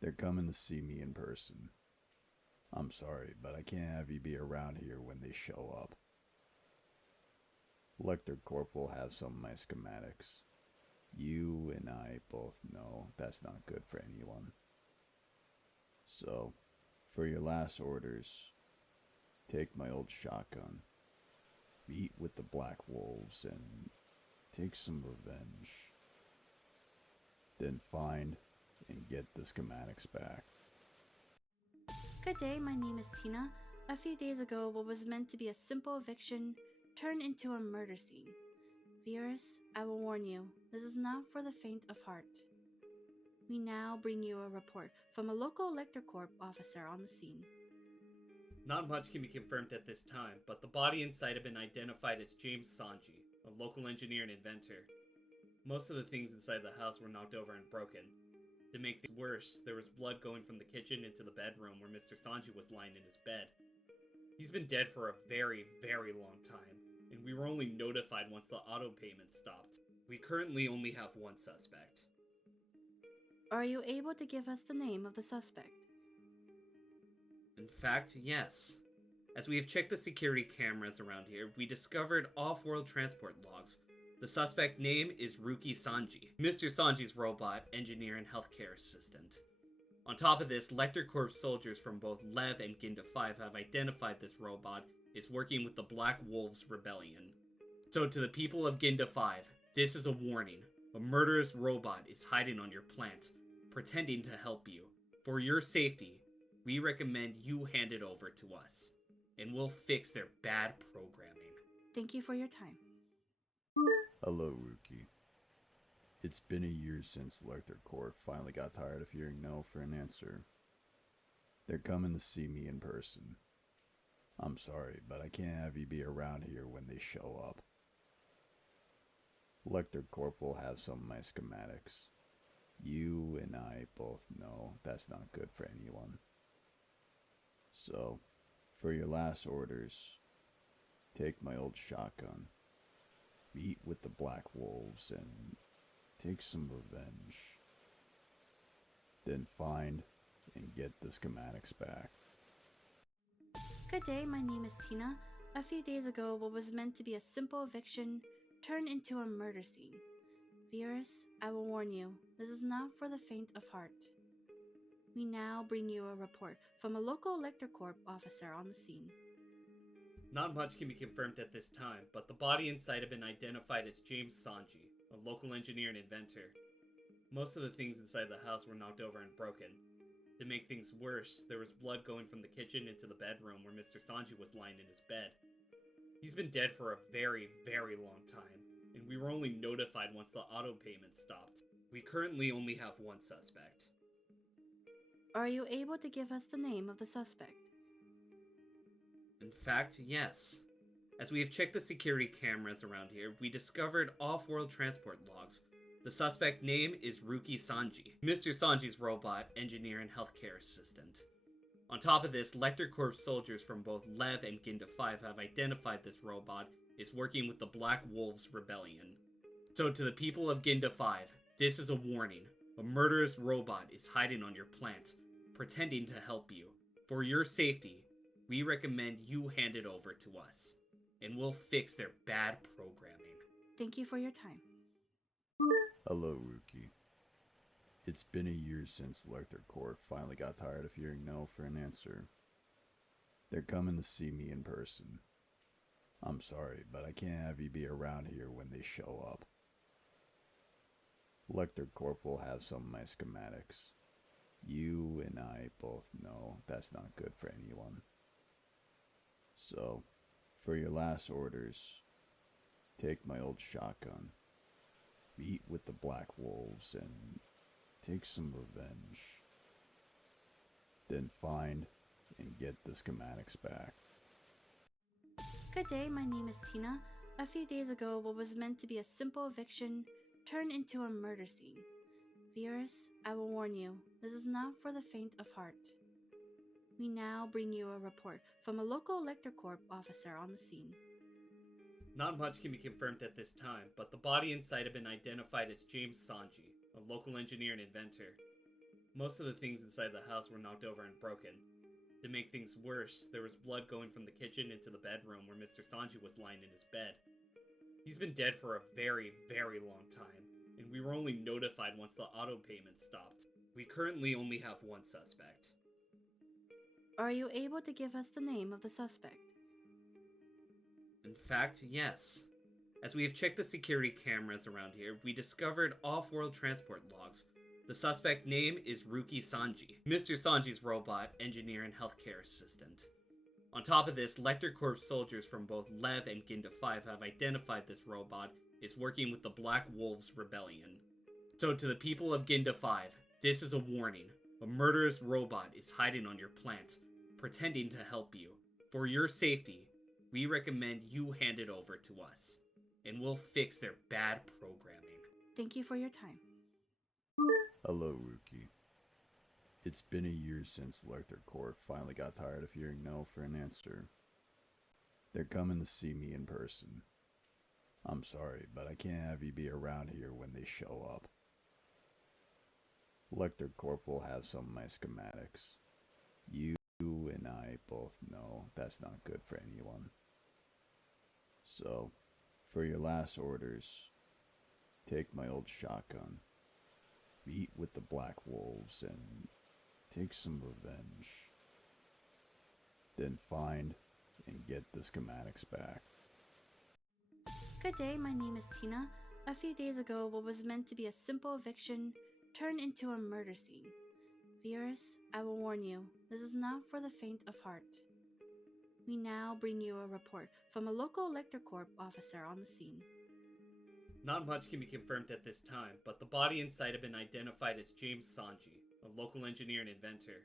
They're coming to see me in person. I'm sorry, but I can't have you be around here when they show up. Lecter Corp will have some of my schematics. You and I both know that's not good for anyone. So, for your last orders, take my old shotgun, meet with the Black Wolves, and take some revenge. Then find and get the schematics back. Good day, my name is Tina. A few days ago, what was meant to be a simple eviction turned into a murder scene. Viewers, I will warn you, this is not for the faint of heart. We now bring you a report from a local Lecter Corp officer on the scene. Not much can be confirmed at this time, but the body and site have been identified as James Sanji, a local engineer and inventor. Most of the things inside the house were knocked over and broken. To make things worse, there was blood going from the kitchen into the bedroom where Mr. Sanji was lying in his bed. He's been dead for a very, very long time, and we were only notified once the auto payment stopped. We currently only have one suspect. Are you able to give us the name of the suspect? In fact, yes. As we have checked the security cameras around here, we discovered off-world transport logs. The suspect name is Ruki Sanji, Mr. Sanji's robot, engineer, and healthcare assistant. On top of this, Lecter Corps soldiers from both Lev and Ginda 5 have identified this robot is working with the Black Wolves Rebellion. So to the people of Ginda 5, this is a warning. A murderous robot is hiding on your plant, pretending to help you. For your safety, we recommend you hand it over to us, and we'll fix their bad programming. Thank you for your time. Hello, Rookie. It's been a year since Lecter Corp finally got tired of hearing no for an answer. They're coming to see me in person. I'm sorry, but I can't have you be around here when they show up. Lecter Corp will have some of my schematics. You and I both know that's not good for anyone. So, for your last orders, take my old shotgun, meet with the Black Wolves, and take some revenge. Then find and get the schematics back. Good day, my name is Tina. A few days ago, what was meant to be a simple eviction turned into a murder scene. Viewers, I will warn you, this is not for the faint of heart. We now bring you a report from a local Lecter Corp officer on the scene. Not much can be confirmed at this time, but the body and site have been identified as James Sanji, a local engineer and inventor. Most of the things inside the house were knocked over and broken. To make things worse, there was blood going from the kitchen into the bedroom where Mr. Sanji was lying in his bed. He's been dead for a very, very long time, and we were only notified once the auto payment stopped. We currently only have one suspect. Are you able to give us the name of the suspect? In fact, yes. As we have checked the security cameras around here, we discovered off-world transport logs. The suspect name is Ruki Sanji, Mr. Sanji's robot, engineer, and healthcare assistant. On top of this, Lecter Corps soldiers from both Lev and Ginda 5 have identified this robot is working with the Black Wolves Rebellion. So to the people of Ginda 5, this is a warning. A murderous robot is hiding on your plant, pretending to help you. For your safety, we recommend you hand it over to us, and we'll fix their bad programming. Thank you for your time. Hello, Rookie. It's been a year since Lecter Corp finally got tired of hearing no for an answer. They're coming to see me in person. I'm sorry, but I can't have you be around here when they show up. Lecter Corp will have some of my schematics. You and I both know that's not good for anyone. So, for your last orders, take my old shotgun, meet with the Black Wolves, and take some revenge. Then find and get the schematics back. Good day, my name is Tina. A few days ago, what was meant to be a simple eviction turned into a murder scene. Viewers, I will warn you, this is not for the faint of heart. We now bring you a report from a local Lecter Corp officer on the scene. Not much can be confirmed at this time, but the body and site have been identified as James Sanji, a local engineer and inventor. Most of the things inside the house were knocked over and broken. To make things worse, there was blood going from the kitchen into the bedroom where Mr. Sanji was lying in his bed. He's been dead for a very, very long time, and we were only notified once the auto payment stopped. We currently only have one suspect. Are you able to give us the name of the suspect? In fact, yes. As we have checked the security cameras around here, we discovered off-world transport logs. The suspect name is Ruki Sanji, Mr. Sanji's robot, engineer, and healthcare assistant. On top of this, Lecter Corps soldiers from both Lev and Ginda 5 have identified this robot is working with the Black Wolves Rebellion. So to the people of Ginda 5, this is a warning. A murderous robot is hiding on your plant, pretending to help you. For your safety, we recommend you hand it over to us, and we'll fix their bad programming. Thank you for your time. Hello, Rookie. It's been a year since Lecter Corps finally got tired of hearing no for an answer. They're coming to see me in person. I'm sorry, but I can't have you be around here when they show up. Lecter Corp will have some of my schematics. You and I both know that's not good for anyone. So, for your last orders, take my old shotgun, meet with the Black Wolves, and take some revenge. Then find and get the schematics back. Good day, my name is Tina. A few days ago, what was meant to be a simple eviction turned into a murder scene. Viewers, I will warn you, this is not for the faint of heart. We now bring you a report from a local Lecter Corp officer on the scene. Not much can be confirmed at this time, but the body and site have been identified as James Sanji, a local engineer and inventor.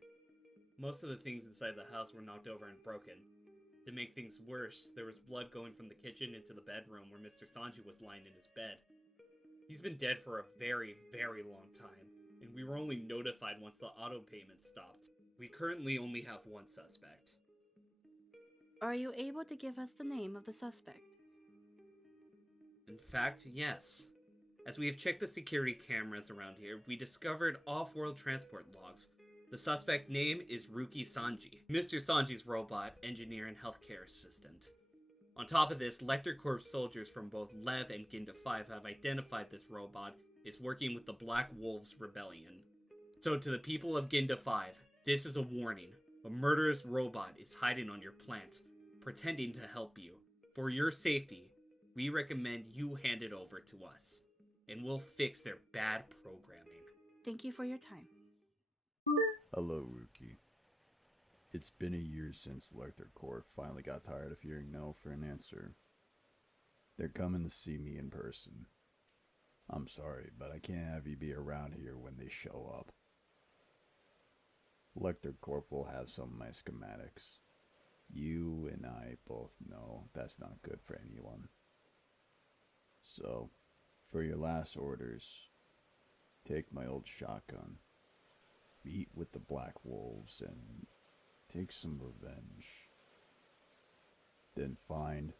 Most of the things inside the house were knocked over and broken. To make things worse, there was blood going from the kitchen into the bedroom where Mr. Sanji was lying in his bed. He's been dead for a very, very long time, and we were only notified once the auto payment stopped. We currently only have one suspect. Are you able to give us the name of the suspect? In fact, yes. As we have checked the security cameras around here, we discovered off-world transport logs. The suspect name is Ruki Sanji, Mr. Sanji's robot, engineer, and healthcare assistant. On top of this, Lecter Corps soldiers from both Lev and Ginda 5 have identified this robot is working with the Black Wolves Rebellion. So to the people of Ginda 5, this is a warning. A murderous robot is hiding on your plant, pretending to help you. For your safety, we recommend you hand it over to us, and we'll fix their bad programming. Thank you for your time. Hello, Rookie. It's been a year since Lecter Corp finally got tired of hearing no for an answer. They're coming to see me in person. I'm sorry, but I can't have you be around here when they show up. Lecter Corp will have some of my schematics. You and I both know that's not good for anyone. So, for your last orders, take my old shotgun, meet with the Black Wolves, and take some revenge. Then find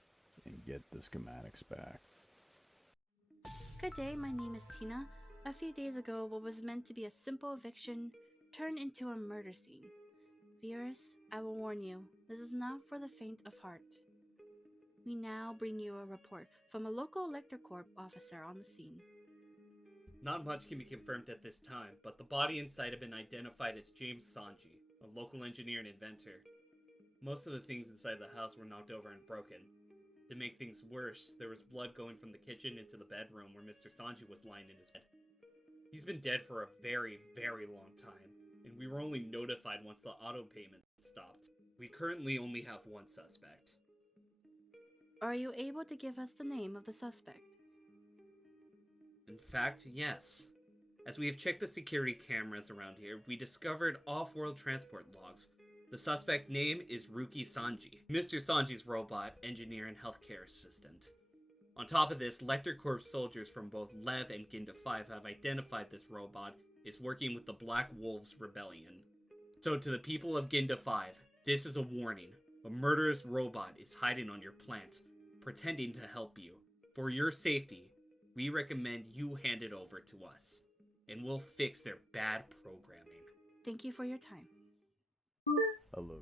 and get the schematics back. Good day, my name is Tina. A few days ago, what was meant to be a simple eviction turned into a murder scene. Viewers, I will warn you, this is not for the faint of heart. We now bring you a report from a local Lecter Corp officer on the scene. Not much can be confirmed at this time, but the body and site have been identified as James Sanji, a local engineer and inventor. Most of the things inside the house were knocked over and broken. To make things worse, there was blood going from the kitchen into the bedroom where Mr. Sanji was lying in his bed. He's been dead for a very, very long time, and we were only notified once the auto payment stopped. We currently only have one suspect. Are you able to give us the name of the suspect? In fact, yes. As we have checked the security cameras around here, we discovered off-world transport logs. The suspect name is Ruki Sanji, Mr. Sanji's robot, engineer, and healthcare assistant. On top of this, Lecter Corps soldiers from both Lev and Ginda 5 have identified this robot is working with the Black Wolves Rebellion. So to the people of Ginda 5, this is a warning. A murderous robot is hiding on your plant, pretending to help you. For your safety, we recommend you hand it over to us, and we'll fix their bad programming. Thank you for your time. Hello.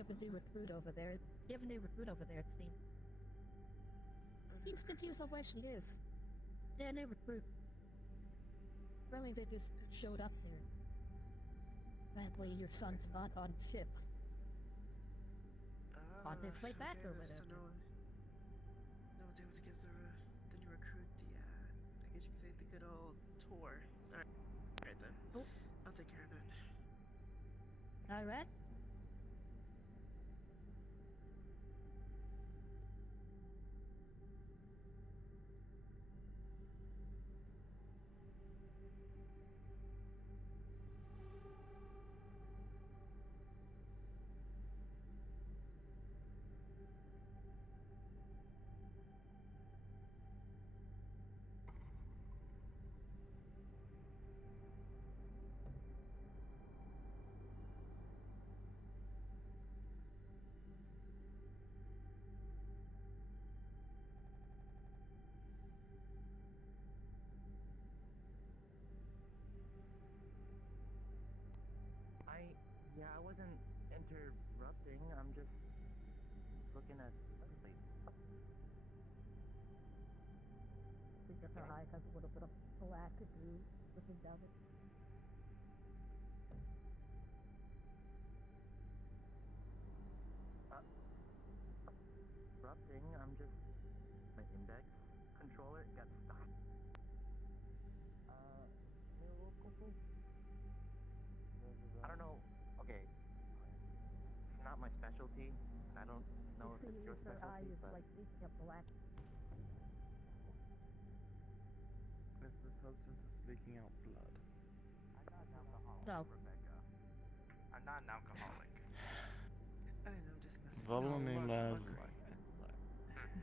You have a new recruit over there. You have a new recruit over there, it seems. Seems confused on where she is. Yeah, new recruit. Really, they just showed up there. Apparently, your son's not on shift. On his way back or whatever. So no one's able to give the new recruit the I guess you could say the good old tour. Alright then. Oh. I'll take care of it. Alright. Yeah, I wasn't interrupting. I'm just looking at Leslie. her eye has a little bit of black blue looking down it. Interrupting, I'm just... My index controller got stuck. I don't know. Okay. It's not my specialty. I don't know if it's your Her eye specialty, is but... like leaking up black. The substance is leaking out blood. I'm not an alcoholic, No. Rebecca. I'm not an alcoholic. I know, just messing. Volume love.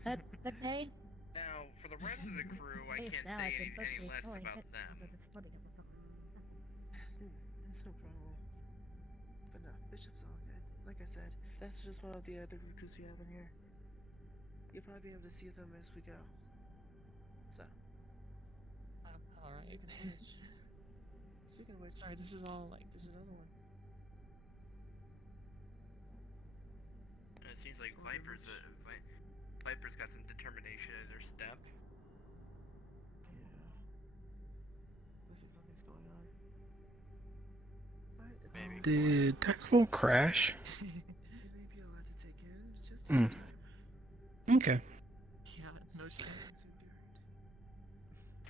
Okay. Now, for the rest of the crew, I Face can't now, say I can any personally less tell I about hit them. because it's funny. It's no problem. But no, Bishop's all good. Like I said, that's just one of the other recruits we have in here. You'll probably be able to see them as we go. So, Alright. speaking of which, Sorry, this is all like there's another one. It seems like Oh, very Viper's much. Viper's got some determination in her step. Yeah. Looks like something's going on. Alright, it's Maybe. all Did Tactful crash? It may be a lot to take in, just Mm. take your time. Okay. yeah, no shit. Things will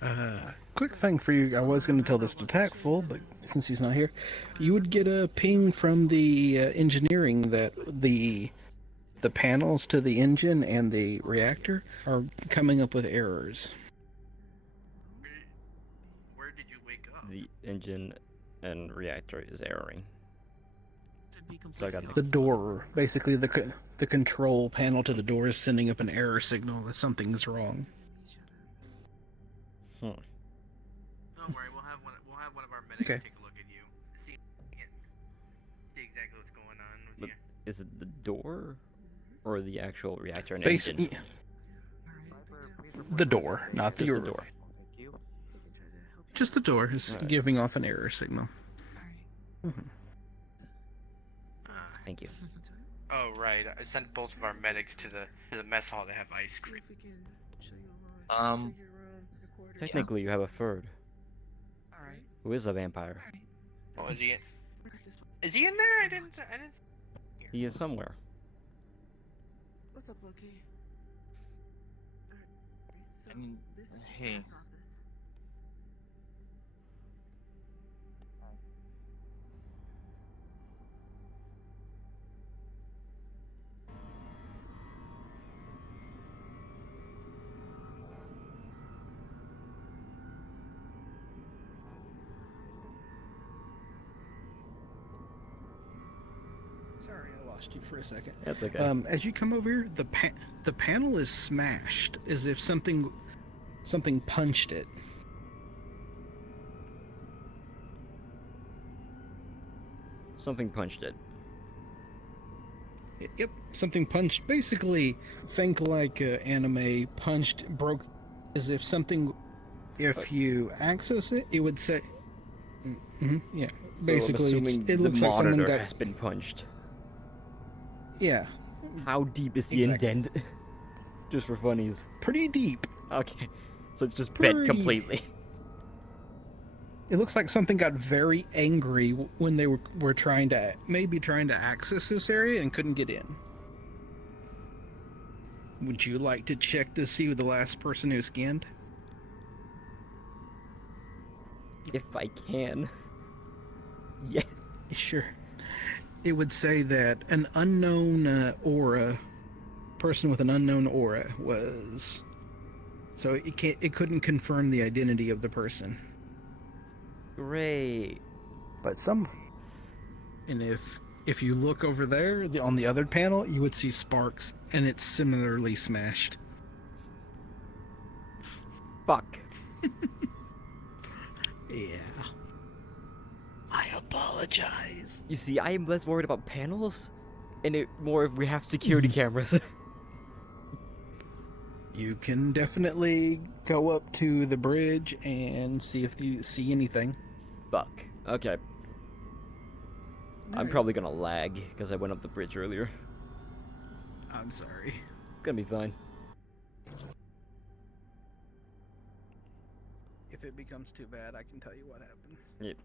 be alright. Quick thing for you. I was going to tell this to Tactful, but since he's not here, you would get a ping from the engineering that the panels to the engine and the reactor are coming up with errors. Where did you wake up? The engine and reactor is erroring. To be So I got completely The door, basically the control panel to the door is sending up an error signal that something's wrong. Hmm. Don't worry, we'll have one of our medics Okay. take a look at you. See exactly what's going on with But you. is it the door or the actual reactor and Basically, engine? Viper, please report the to door, secondary. not the Just the door. door. Thank you. We can try to help you. Just the door is Alright. giving off an error signal. Alright. Thank you. Oh right, I sent both of our medics to the mess hall to have ice See cream. if we can show you along. Show your, your quarters. Technically, you have a third, Alright. who is a vampire. Alright. Oh, is he? Look at this one. Is he in there? I didn't. He is somewhere. What's up, Loki? Alright, so I mean, this is hey. Jack's office. Sorry, I lost you for a second. That's okay. As you come over here, the panel is smashed, as if something punched it. Something punched it. Yep, something punched. Basically, think like anime punched, broke, as if something. If you access it, it would say. Yeah, So I'm basically, assuming it looks the like someone monitor got. has been punched. Yeah, How deep is the Exactly. indent? Just for funnies. pretty deep. Okay, so it's just bent Pretty- completely. It looks like something got very angry when they were trying to access this area and couldn't get in. Would you like to check to see who the last person who scanned? If I can. Yeah. Sure. It would say that an unknown person with an unknown aura was. So it couldn't confirm the identity of the person. Great. But and if you look over there on the other panel, you would see sparks, and it's similarly smashed. Fuck. Yeah. I apologize. You see, I am less worried about panels, and more if we have security cameras. You can definitely go up to the bridge and see if you see anything. Fuck. Okay. I'm probably gonna lag because I went up the bridge earlier. I'm sorry. It's gonna be fine. If it becomes too bad, I can tell you what happens. Yep.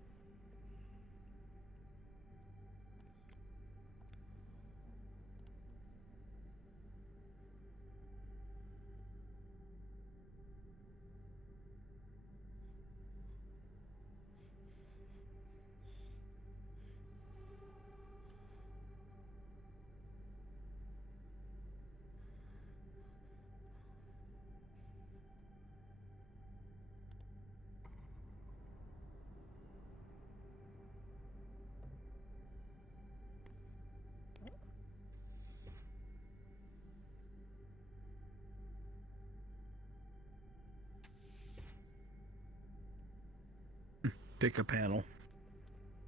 Pick a panel.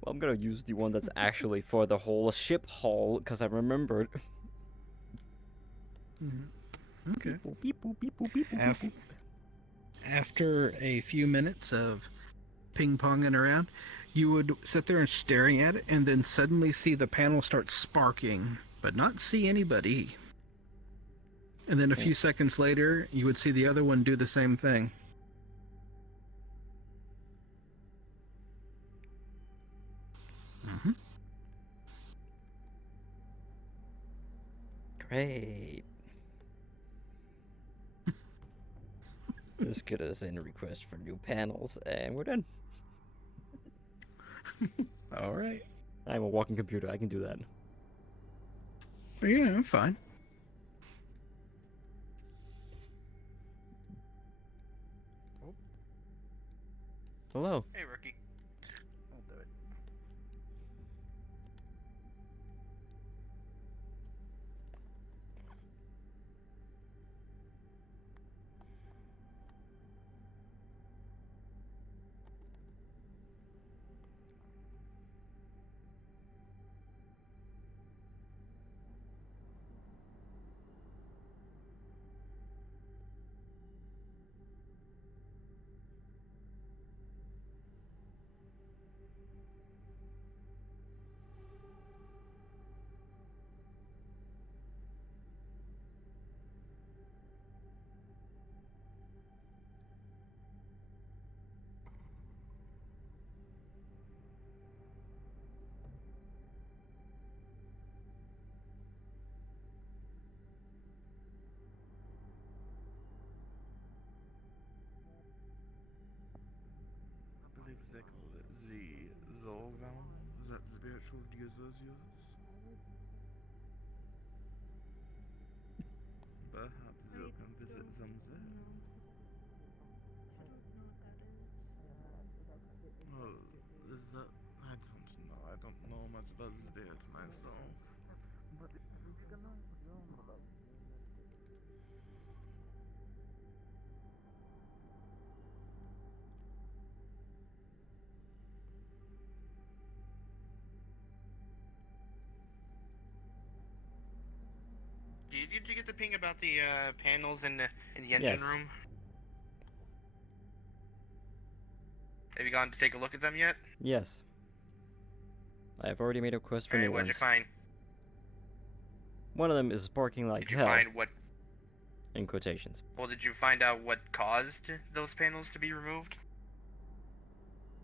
Well, I'm gonna use the one that's actually for the whole ship hull, because I remembered. Okay. Beep, boop, beep, boop, beep, boop, beep, boop. After a few minutes of ping-ponging around, you would sit there and staring at it, and then suddenly see the panel start sparking, but not see anybody. And then a few seconds later, you would see the other one do the same thing. Great. This get us in a request for new panels, and we're done. All right. I'm a walking computer. I can do that. Yeah, I'm fine. Hello. Hey, rookie. I'll do it. I believe they call it the Zolvan. Is that spiritual Dionysius? Perhaps you can visit them there. Oh, is that? I don't know. I don't know much about the spirit myself. Did you get the ping about the panels in the engine Yes. room? Have you gone to take a look at them yet? Yes. I have already made a request for Alright, new what did you ones. find? One of them is sparking like Did you hell. find what? In quotations. Well, did you find out what caused those panels to be removed?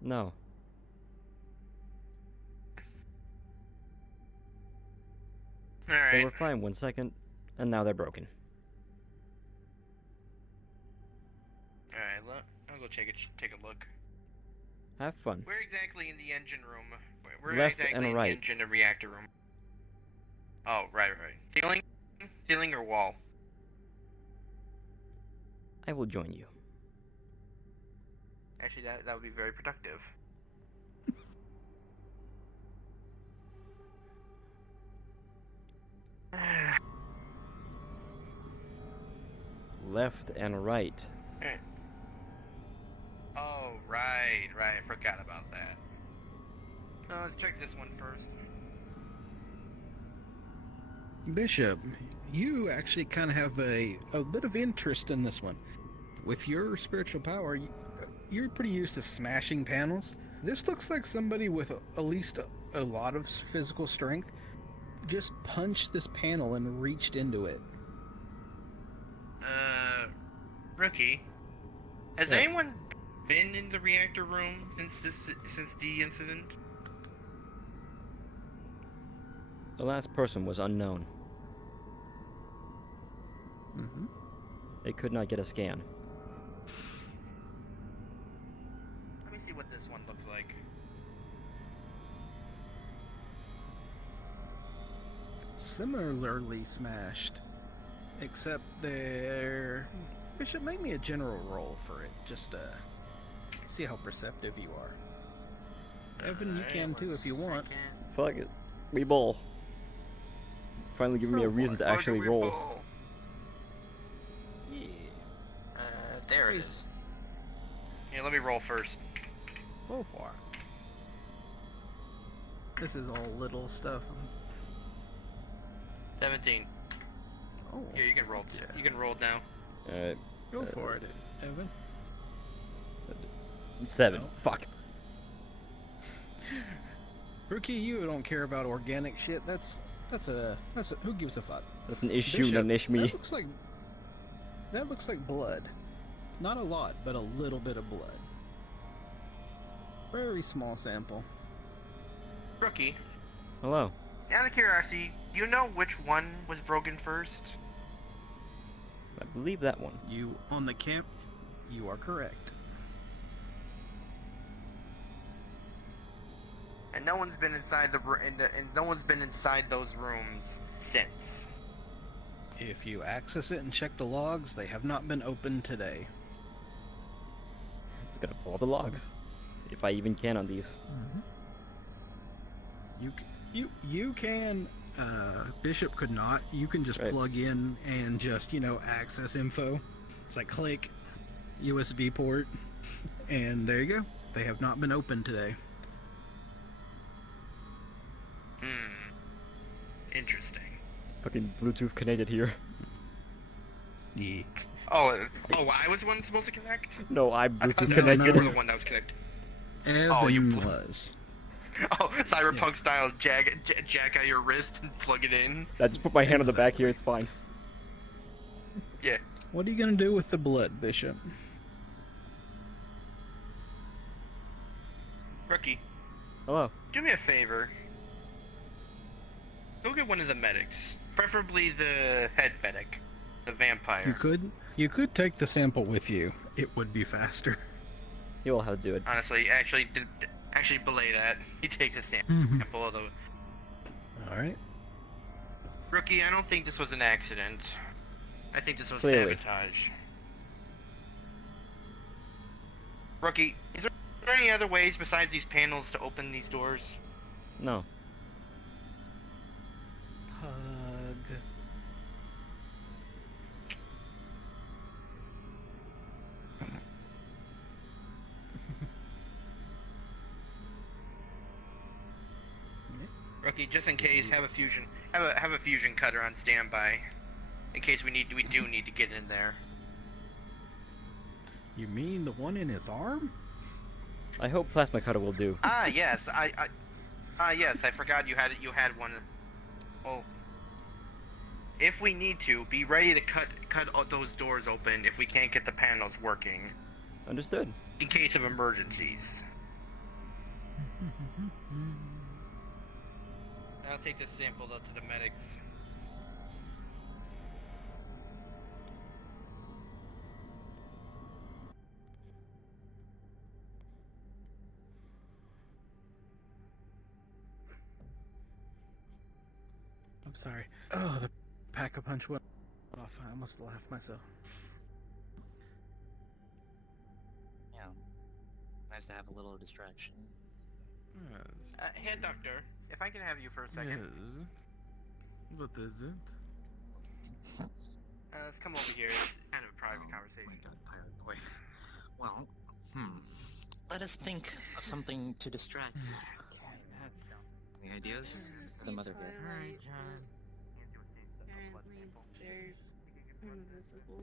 No. They Alright. were fine 1 second, and now they're broken. Alright, I'll go take a look. Have fun. Where exactly in the engine room? Where Left exactly and in right. the engine and reactor room? Oh, right. Ceiling? Ceiling or wall? I will join you. Actually, that would be very productive. Left and right. Alright. Oh, right. I forgot about that. Let's check this one first. Bishop, you actually kind of have a bit of interest in this one. With your spiritual power, you're pretty used to smashing panels. This looks like somebody with at least a lot of physical strength just punched this panel and reached into it. Rookie, has Yes. anyone been in the reactor room since the incident? The last person was unknown. Mm-hmm. They could not get a scan. Let me see what this one looks like. Similarly smashed. Except they're... Bishop, make me a general roll for it. Just, see how perceptive you are. Evan, you can too if you want. Fuck it. We bowl. Finally giving me a reason to actually roll. Yeah. There it Please. is. Here, let me roll first. Go for it. This is all little stuff. 17. Oh, Here, you can roll. You can roll now. Alright. go for it, Evan. 7. No. Fuck. Rookie, you don't care about organic shit. That's a who gives a fuck? That's an issue, Bishop, not an issue me. That looks like blood. Not a lot, but a little bit of blood. Very small sample. Rookie, Hello. out of curiosity, do you know which one was broken first? I believe that one. You on the camp? You are correct. And no one's been inside and no one's been inside those rooms since. If you access it and check the logs, they have not been opened today. Just gonna pull the logs. If I even can on these. You can. Bishop could not. You can just Right. plug in and just access info. It's like click USB port, and there you go. They have not been opened today. Interesting. Fucking Bluetooth connected here. Yeah. Oh, I was the one supposed to connect? No, I I Bluetooth thought connected. you were the one that was connected. Evan you was. Oh, cyberpunk style, jack out your wrist and plug it in. I just put my hand on the back here, it's fine. Yeah. What are you gonna do with the blood, Bishop? Rookie, Hello. do me a favor. Go get one of the medics. Preferably the head medic. The vampire. You could take the sample with you. It would be faster. You'll have to do it. Honestly, actually belay that. You take the sample of the... Alright. Rookie, I don't think this was an accident. I think this was Clearly. sabotage. Rookie, is there any other ways besides these panels to open these doors? No. Hug. Rookie, just in case, have a fusion cutter on standby, in case we do need to get in there. You mean the one in his arm? I hope plasma cutter will do. Ah, yes, yes, I forgot you had one. Oh, if we need to, be ready to cut those doors open if we can't get the panels working, Understood. in case of emergencies. I'll take this sample though to the medics. I'm sorry. Oh, the pack-a-punch went off. I almost laughed myself. Yeah. Nice to have a little distraction. Head doctor, if I can have you for a second. What is it? Let's come over here. It's kind of a private conversation. My god, pirate boy. Well, let us think of something to distract. Okay, that's Any ideas for the mother here? Alright, John. They're invisible.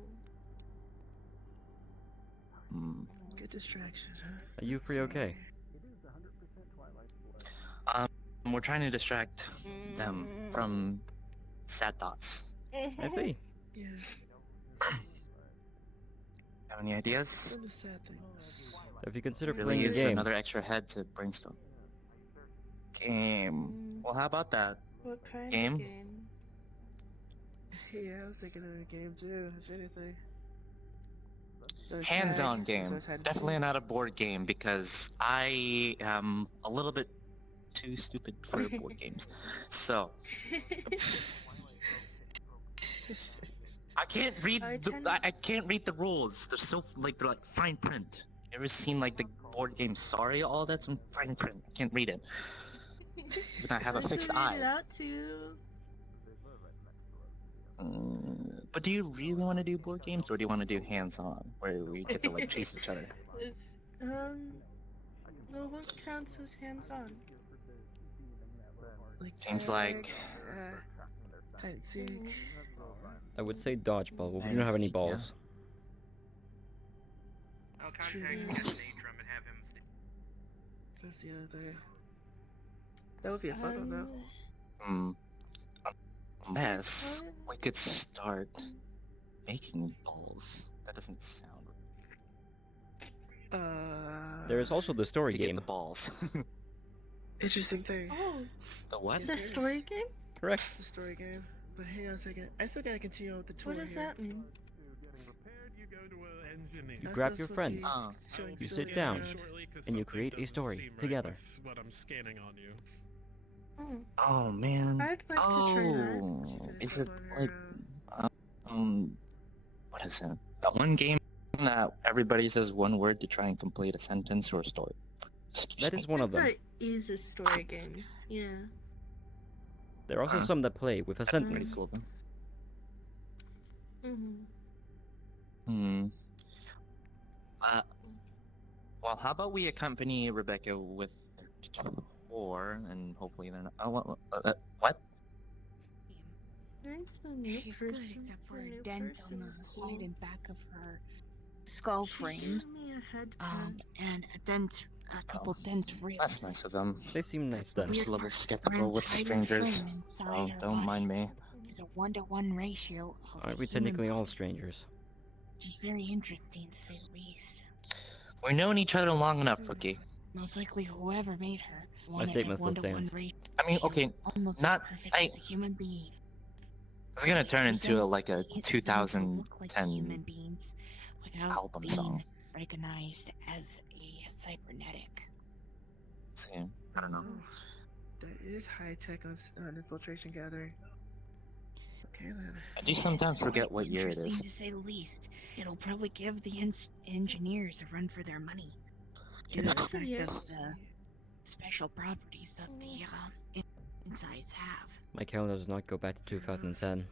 Good distraction, huh? Are you free okay? We're trying to distract them from sad thoughts. I see. Yeah, Have any ideas? and the sad things. If you consider Really playing a use game, another extra head to brainstorm. Game. Well, how about that? What kind Game? of game? Yeah, I was thinking of a game too, if anything. So it's Hands-on tag, game. so it's hide and Definitely seek. not a board game because I am a little bit too stupid for board games. So I can't read I can't read the rules. They're so they're like fine print. You ever seen like the board game Sorry? All that's in fine print. I can't read it. But I have a fixed Read eye. it out too. But do you really want to do board games, or do you want to do hands-on, where we get to like chase each other? It's well, what counts as hands-on? Like Seems tag, like hide and seek. I would say dodgeball, but we don't have any balls. I'll contact Natrum and have him That's the other thing. That would be a fun one though. Unless we could start making balls. That doesn't sound right. There is also the story to get game. the balls. Interesting thing. Oh, The what? the story game? Correct. The story game. But hang on a second. I still gotta continue with the tour. What does here. that mean? You That's grab not your supposed to be friends, showing you silly sit down, around. and you create a story together. What I'm scanning on you. Oh man. I'd like to try that. Oh, is it like what is it? That one game that everybody says one word to try and complete a sentence or a story. That is one of them. That is a story game. Yeah. There are also some that play with a sentence. Cool then. Mm-hmm. Well, how about we accompany Rebecca with the tour, and hopefully they're not. Oh, what? Nice the new She's person. good, except for the a new dent person on is the cool. side and back of her skull She frame. gave me a head pad. And a dent, a couple dent ribs. That's nice of them. They seem nice I'm then. just a little skeptical Friends with hide her strangers. frame inside Oh, her don't body. mind me. Is a 1-to-1 ratio of Aren't we human technically all body, strangers? which is very interesting to say the least. We've known each other long enough, Rookie. Most likely, whoever made her My wanted statement a still 1-to-1 stands. ratio. I mean, okay, Almost not. as perfect as a human being. It's gonna turn into like a It look like 2010 human beings without album being song. recognized as a cybernetic. See, I don't know. Oh, that is high tech on infiltration gathering. Okay then. I do sometimes It's forget quite what year it interesting is. to say the least. It'll probably give the engineers a run for their money due to the fact of the special properties that the insides have. My calendar does not go back to 2010.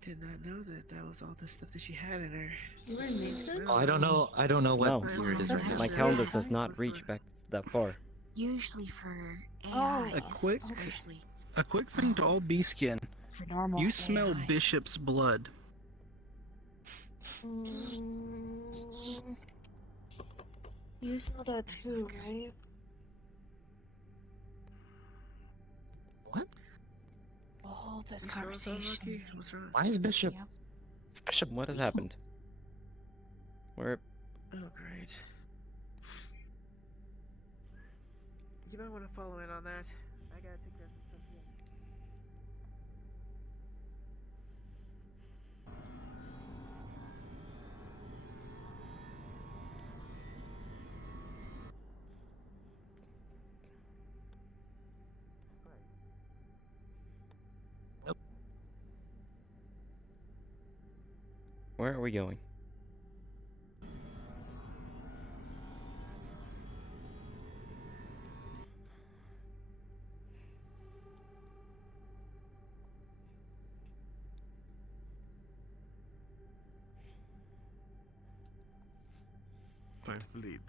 Did not know that that was all the stuff that she had in her. You were Nathan? Oh, I don't know. I don't know what No, year it is right now. my calendar does not reach back that far. Usually for Oh, AI, A quick, especially a quick thing to all B-skin. for normal You smell AI. Bishop's blood. You saw that too, right? Oh, this What's wrong, conversation. Lucky? What's wrong? Why is Bishop? Yep. Is Bishop? What has evil? happened? Where? Oh great. You might want to follow in on that. I gotta take care of some stuff here. Where are we going? I'm bleeding.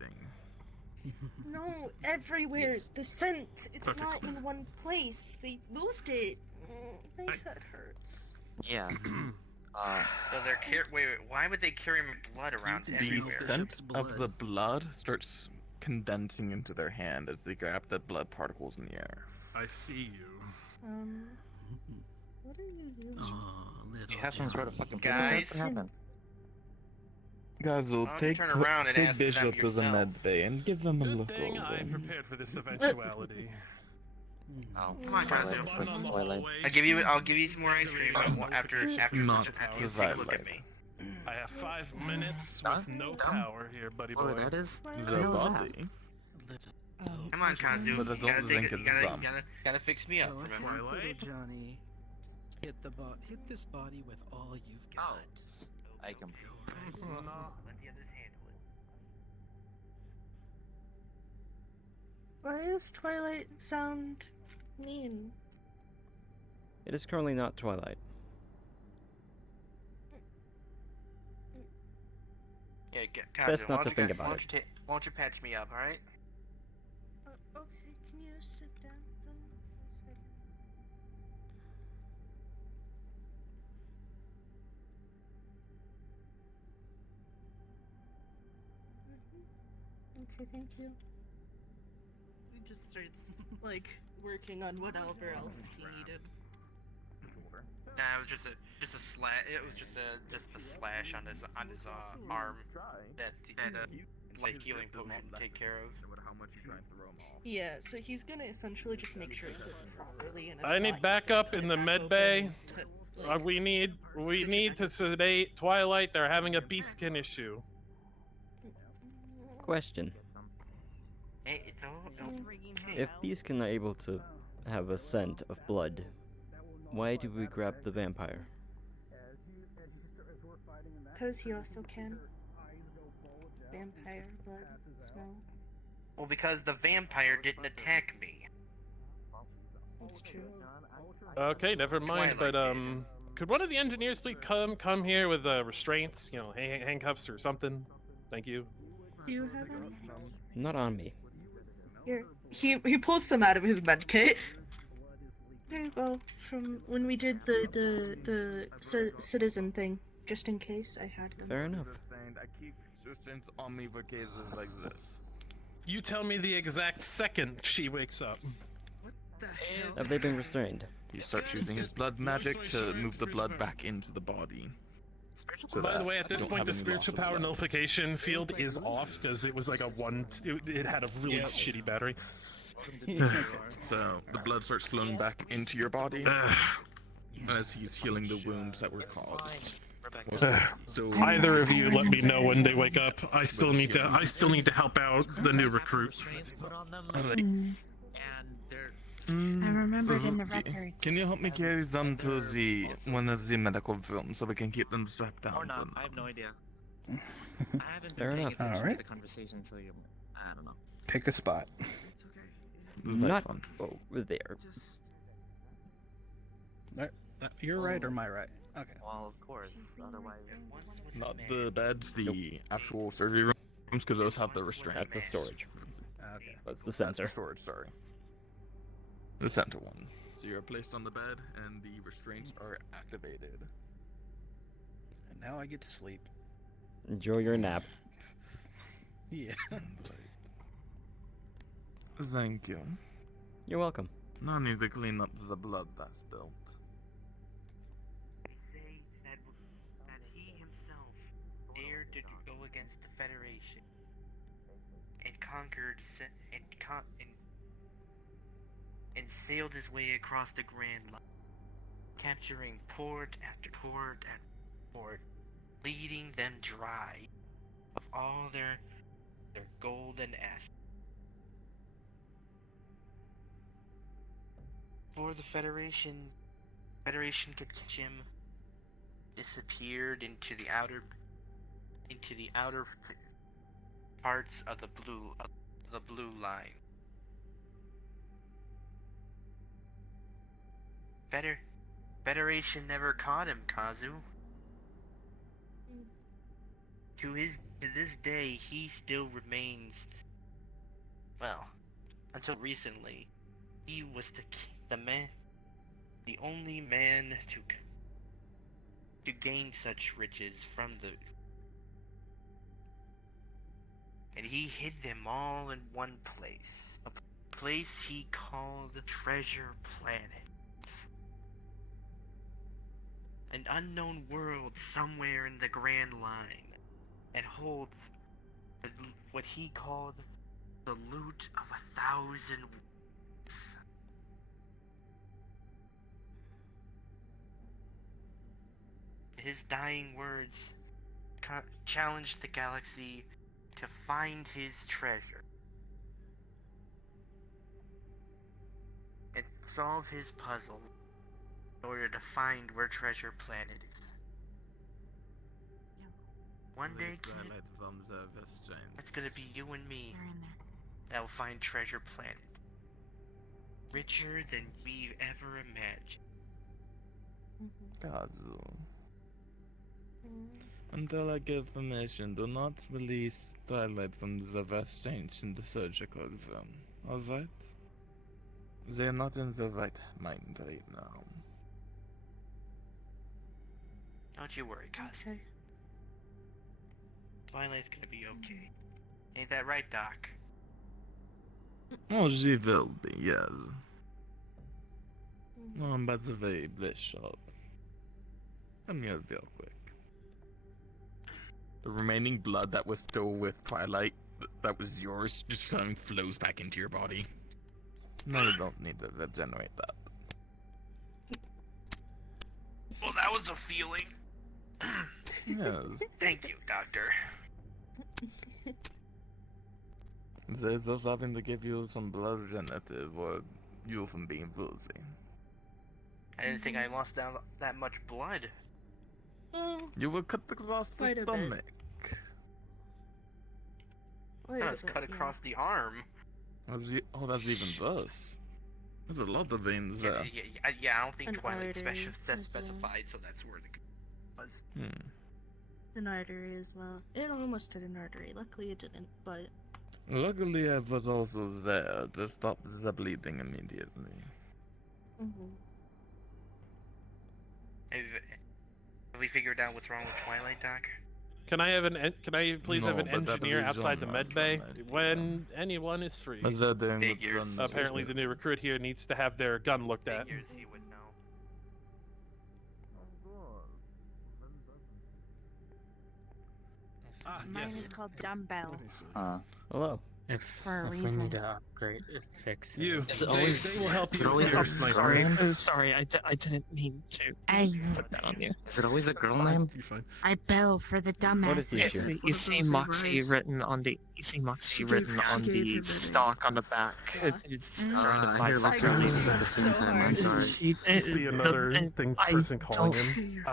No, everywhere. The scent. It's not in one place. They moved it. My head hurts. Yeah. So they're wait, why would they carry blood around The everywhere? scent of the blood starts condensing into their hand as they grab the blood particles in the air. I see you. What are you doing? Do you have some sort of fucking Guys. What happened? Gazel, Why don't you take, turn around and take ask them Bishop to the yourself? med bay and give them a Good look thing over. I prepared for this eventuality. Oh, Come on, Kazu. Twilight. I'll give you some more ice cream after Not you the take a look at Twilight. me. I have 5 minutes Huh? with no Dumb? power here, buddy boy. Oh, that is. The hell is that? body. Come on, Kazu. But I You don't gotta, think it's them. gotta fix me up, Go ahead, remember? Twilight? little Johnny. Hit this body with all you've got. I can. Why does Twilight sound mean? It is currently not Twilight. Yeah, Best not to think why about don't you why don't you patch me up, alright? Okay, can you sit down then? Okay, thank you. He just starts like working on whatever else he needed. Nah, it was just a slash. It was just a slash on his arm that like healing potion to take care of. Yeah, so he's gonna essentially just make sure it's properly. And if I not, need he's backup gonna in the back med open bay. to, like, We need to sedate Twilight. They're having a beastkin issue. Question. Hey, it's all okay. If Beastkin are able to have a scent of blood, why do we grab the vampire? Because he also can. Vampire blood smell. Well, because the vampire didn't attack me. That's true. Okay, never mind. Twilight But could one of the engineers please come here with restraints? You know, handcuffs or something. Thank you. Do you have any? Not on me. Here. He pulls some out of his med kit. There you go. From when we did the citizen thing, just in case I had them. Fair enough. I keep restraints on me for cases like this. You tell me the exact second she wakes up. Have they been restrained? He starts using his blood magic to move the blood back into the body. So By the that way, at I this don't point, have the any spiritual loss of power blood. nullification field is off because it was like a one. It had a really Yep. shitty battery. So the blood starts flowing back into your body as he's healing the wounds that were caused. So Either of you, let me know when they wake up. I still need to help out the new recruit. I remembered in the Okay. records. Can you help me carry them to the one of the medical rooms so we can keep them strapped down? Or not, for now? I have no idea. I haven't Fair been paying enough. attention Alright. to the conversation, so I don't know. Pick a spot. This is very Not fun. over there. You're right or am I right? Okay. Well, of course. Otherwise, Not the beds, the actual surgery rooms, because those have the restraints. That's the storage. Okay. That's the sensor. Storage, sorry. The center one. So you're placed on the bed, and the restraints are activated. And now I get to sleep. Enjoy your nap. Yeah. Thank you. You're welcome. Now I need to clean up the blood that's spilled. Say that he himself dared to go against the Federation and conquered and sailed his way across the Grand Line, capturing port after port after port, bleeding them dry of all their golden assets. Before the Federation could catch him, disappeared into the outer parts of the blue line. Federation never caught him, Kazu. To this day, he still remains. Well, until recently, he was the only man to gain such riches from the. And he hid them all in one place. A place he called the Treasure Planet. An unknown world somewhere in the Grand Line. and holds what he called the loot of 1,000 worlds. His dying words challenged the galaxy to find his treasure and solve his puzzle in order to find where Treasure Planet is. One day, kid, it's gonna be you and me that will find Treasure Planet. Richer than we've ever imagined. Kazu. Until I give permission, do not release Twilight from the vast change in the surgical room. Alright? They are not in the right mind right now. Don't you worry, Kaz. Okay. Twilight's gonna be okay. Ain't that right, Doc? Oh, she will be, yes. Oh, by the way, Bishop. Come here real quick. The remaining blood that was still with Twilight, that was yours, just suddenly flows back into your body. No, you don't need to regenerate that. Well, that was a feeling. Yes. Thank you, Doctor. They're just having to give you some blood regenerative or you from being woozy. I didn't think I lost that much blood. You were cut across the Quite a bit. stomach. I was cut across the arm. Oh, that's even worse. There's a lot of veins there. Yeah, I don't think An Twilight artery as well. specified, so that's where the was. An artery as well. It almost hit an artery. Luckily it didn't, but Luckily, I was also there to stop the bleeding immediately. Have we figured out what's wrong with Twilight, Doc? Can I please have No, an but that'll engineer be outside the John med bay when anyone is free? But they're doing the Figures. run- Apparently, the new recruit here needs to have their gun looked at. Figures he would know. Mine is called Dumbbell. Hello. For a If we reason. need to upgrade it, fix it. You. Is it always? They will help is you it always with a your sorry? name. Sorry, I didn't mean to I put that on you. Is it always a girl name? You're fine. I bell for the dumbasses. You see Moxie written on the. You see Moxie written on the stock on the back. It's surrounded by look girl names at the same time. I'm sorry. See another thing person calling him.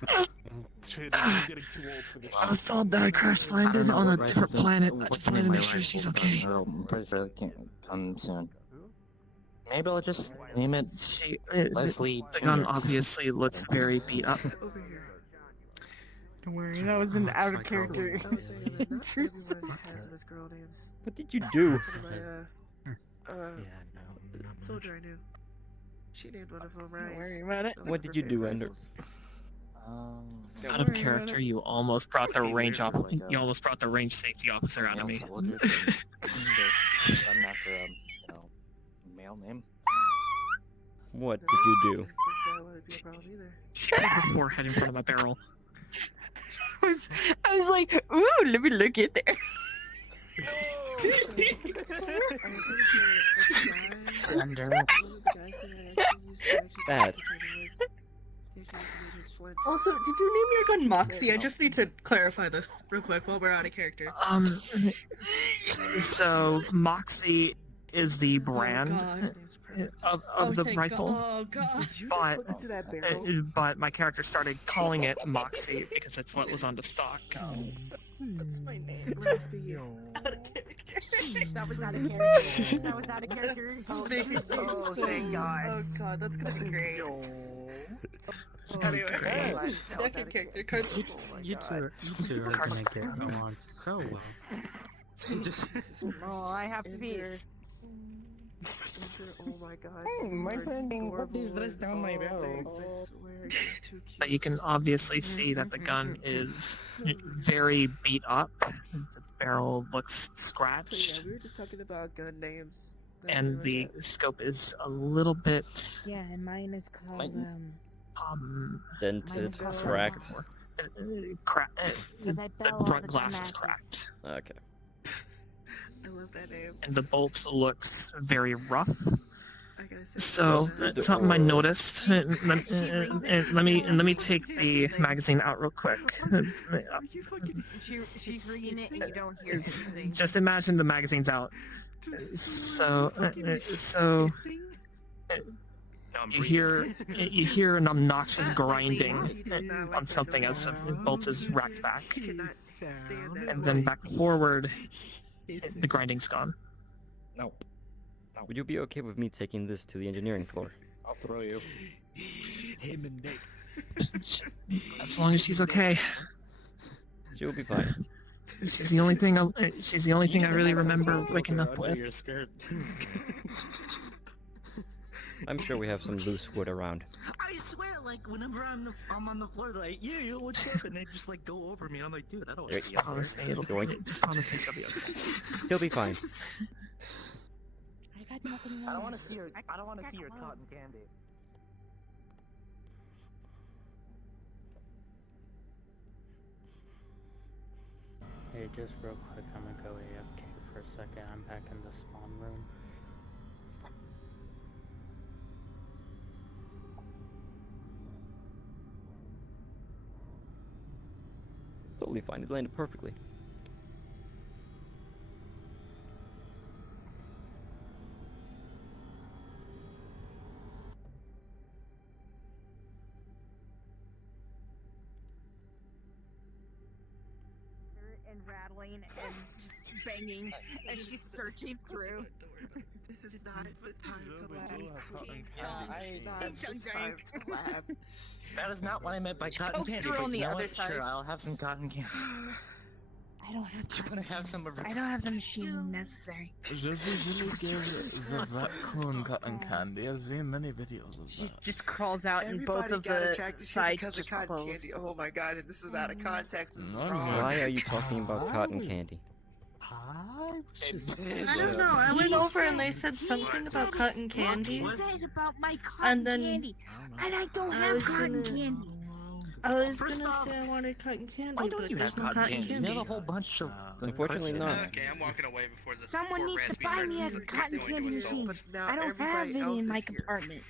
Shit, I'm getting too old for this. I was told that I crash landed on a different planet. I just wanted to make sure she's okay. I'm pretty sure it can't come soon. Maybe I'll just name it Leslie. The gun obviously looks very beat up. Over here. don't worry, that was an out of character. I was saying that not everyone has those girl names. What did you do? One of my, soldier I knew. She named one of them Rise. Don't worry about it. What did you do, Ender? Out of character, you almost brought the range op. You almost brought the range safety officer out of me. I'm after male name. What did you do? That wouldn't be a problem either. She put her forehead in front of my barrel. I was like, ooh, let me look in there. I was gonna say, like, the guy, Under. one of the guys that I actually used to actually Bad. he actually used to make his flint. Also, did you name your gun Moxie? I just need to clarify this real quick while we're out of character. So Moxie is the brand God. of the thank rifle. God. Oh god. Did you just But look into that barrel? but my character started calling it Moxie because that's what was on the stock. That's my name. Must be you. Out of character. That was out of character. That was out of character. Oh, thank God. Oh god, that's gonna be great. Anyway, back in character. Cards. You two are gonna get along so well. Oh, I have to be. Enter, oh my god. My you are friend, what adorable is this as down my all barrel? things, I swear, you're too cute. But you can obviously see that the gun is very beat up. The barrel looks But yeah, scratched, we were just talking about gun names. That's and pretty the much it. scope is a little bit Yeah, and mine is called Mine- um Dented, Mine's cracked. Because I the bell all front the glass is dumbasses. cracked, Okay. I love that name. and the bolt looks very rough. I gotta say, So the something I door- noticed. Let me take the magazine out real quick. She's reading it and you don't hear anything. Just imagine the magazine's out. So you hear an obnoxious grinding on something as the bolt is racked back, and then back forward, the grinding's gone. No. Would you be okay with me taking this to the engineering floor? I'll throw you. Him and Nick. As long as she's okay. She'll be fine. She's the only thing. She's the only thing I really remember waking up Under your with. skirt. I'm sure we have some loose wood around. I swear, like whenever I'm on the floor, like yeah, what's up, and they just like go over me. I'm like, dude, I don't. Just promise me it'll Yoink. Just promise me she'll be okay. He'll be fine. I got nothing I don't on. want to see your. I don't want to see your cotton candy. Hey, just real quick, I'm gonna go AFK for a second. I'm back in the spawn room. Totally fine. It landed perfectly. And rattling and just banging as she's searching through. This is not the time to laugh. Please. That's Not the time to laugh. That is not what I meant by cotton Pokes candy. through But on the you know other what? side. Sure, I'll have some cotton candy. I don't have You're gonna have some of her. I don't have the machine necessary. Does he really give the raccoon cotton candy? I've seen many videos of She that. just crawls out and both Everybody of got the attracted to you sides because of just cotton close. candy. Oh my god, and this is out of context. This is No, wrong. Why are you talking about cotton candy? I don't know. I went over and they said something about cotton candy. What said about my cotton And then candy? And I don't I have was cotton gonna- candy. I was First gonna off, say I wanted cotton candy, Why don't but you there's have no cotton cotton candy? candy. You have a whole bunch of. Unfortunately not. Okay, I'm walking away before the Someone before needs to Raspy buy starts me a going cotton into candy assault. machine. But now I don't have everybody any else in my is here. compartment.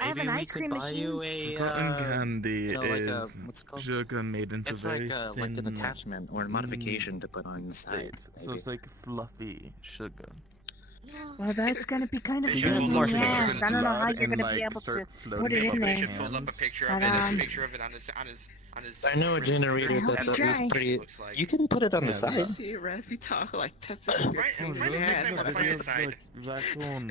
I have Maybe an we ice could cream buy machine. you a Cotton candy you know, like a, is what's it called? sugar made into It's very like an thin attachment or a modification to put on the side. states. So it's like fluffy sugar. Well, that's gonna be kind of You pain have in the marshmallows. ass. I don't know how Blood you're and, gonna be like, able to start put floating it in above there. his Pulls up a hands. picture But, of it. It's a um, picture of it on his. I know a generator hope that's you at least try. pretty. Looks like. You can put it on the Yeah, side. See Raspy talk like that's a Right, Oh, right those next time are we'll find it side. raccoon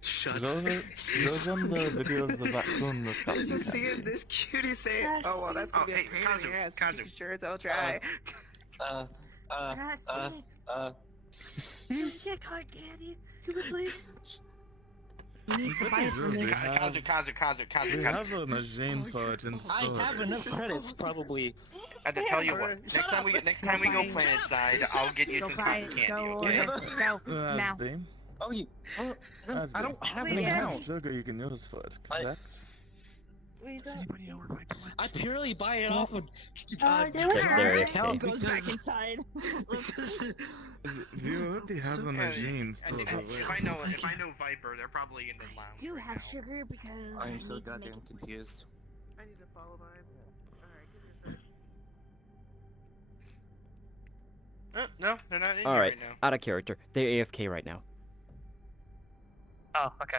Shut. Those on the videos of the raccoon with cotton Just candy. seeing this cutie say, "Oh well, that's gonna Oh, be a hey, pain in the ass." Kazu. You sure as hell try. You get cotton candy. You would please. I'm pretty sure they have, Kazu. they have a machine for it in I store. have enough credits, probably. And to tell you what, next time we go planet side, I'll get you some cotton candy. Go Okay. over. Go now. Raspy. Oh, you. Oh, Raspy. I don't have How an much account. sugar you can use for it, correct? We Does don't. anybody know where my point? I purely buy it off of. There There we it go. is. Goes back inside. You already have a machine And stored if I know Viper, they're probably in the lounge. Do right have now. sugar because I I'm so need to make goddamn confused. I need to follow mine. Alright, give me a second. No, they're not in All here right, right now. out of character. They're AFK right now. Oh, okay.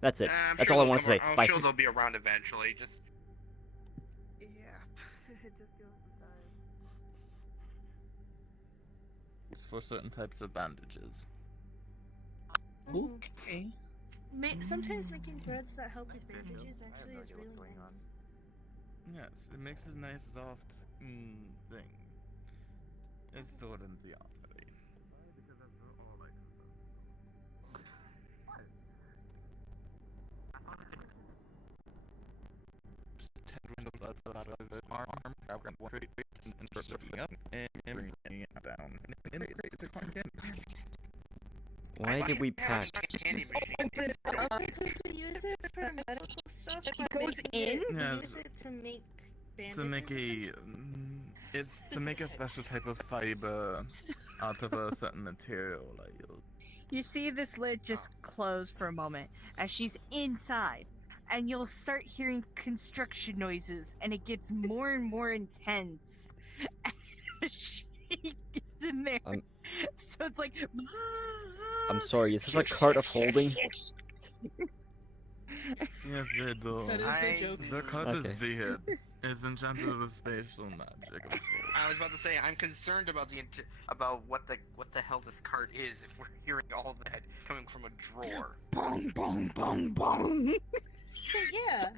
That's it. I'm That's sure all I they'll want to come say. ar- I'm Bye. sure they'll be around eventually. Just Yeah, it just goes to time. It's for certain types of bandages. Okay. Sometimes making threads that help with bandages actually is really nice. Yes, it makes a nice soft thing. It's stored in the armory. Why did we pack? I'm supposed to use it for medical to make To make bandages. it's to make a special type of fiber out of a certain material I use. You see this lid just close for a moment as she's inside, and you'll start hearing construction noises, and it gets more and more intense as she gets in there. So it's like. I'm sorry, is this a cart of holding? Yes, they do. That is the joke. The cart Okay. is weird. It's enchanted with spatial magic. Of course. I was about to say I'm concerned about about what the hell this cart is if we're hearing all that coming from a drawer. Bong, bong, bong, bong. Yeah.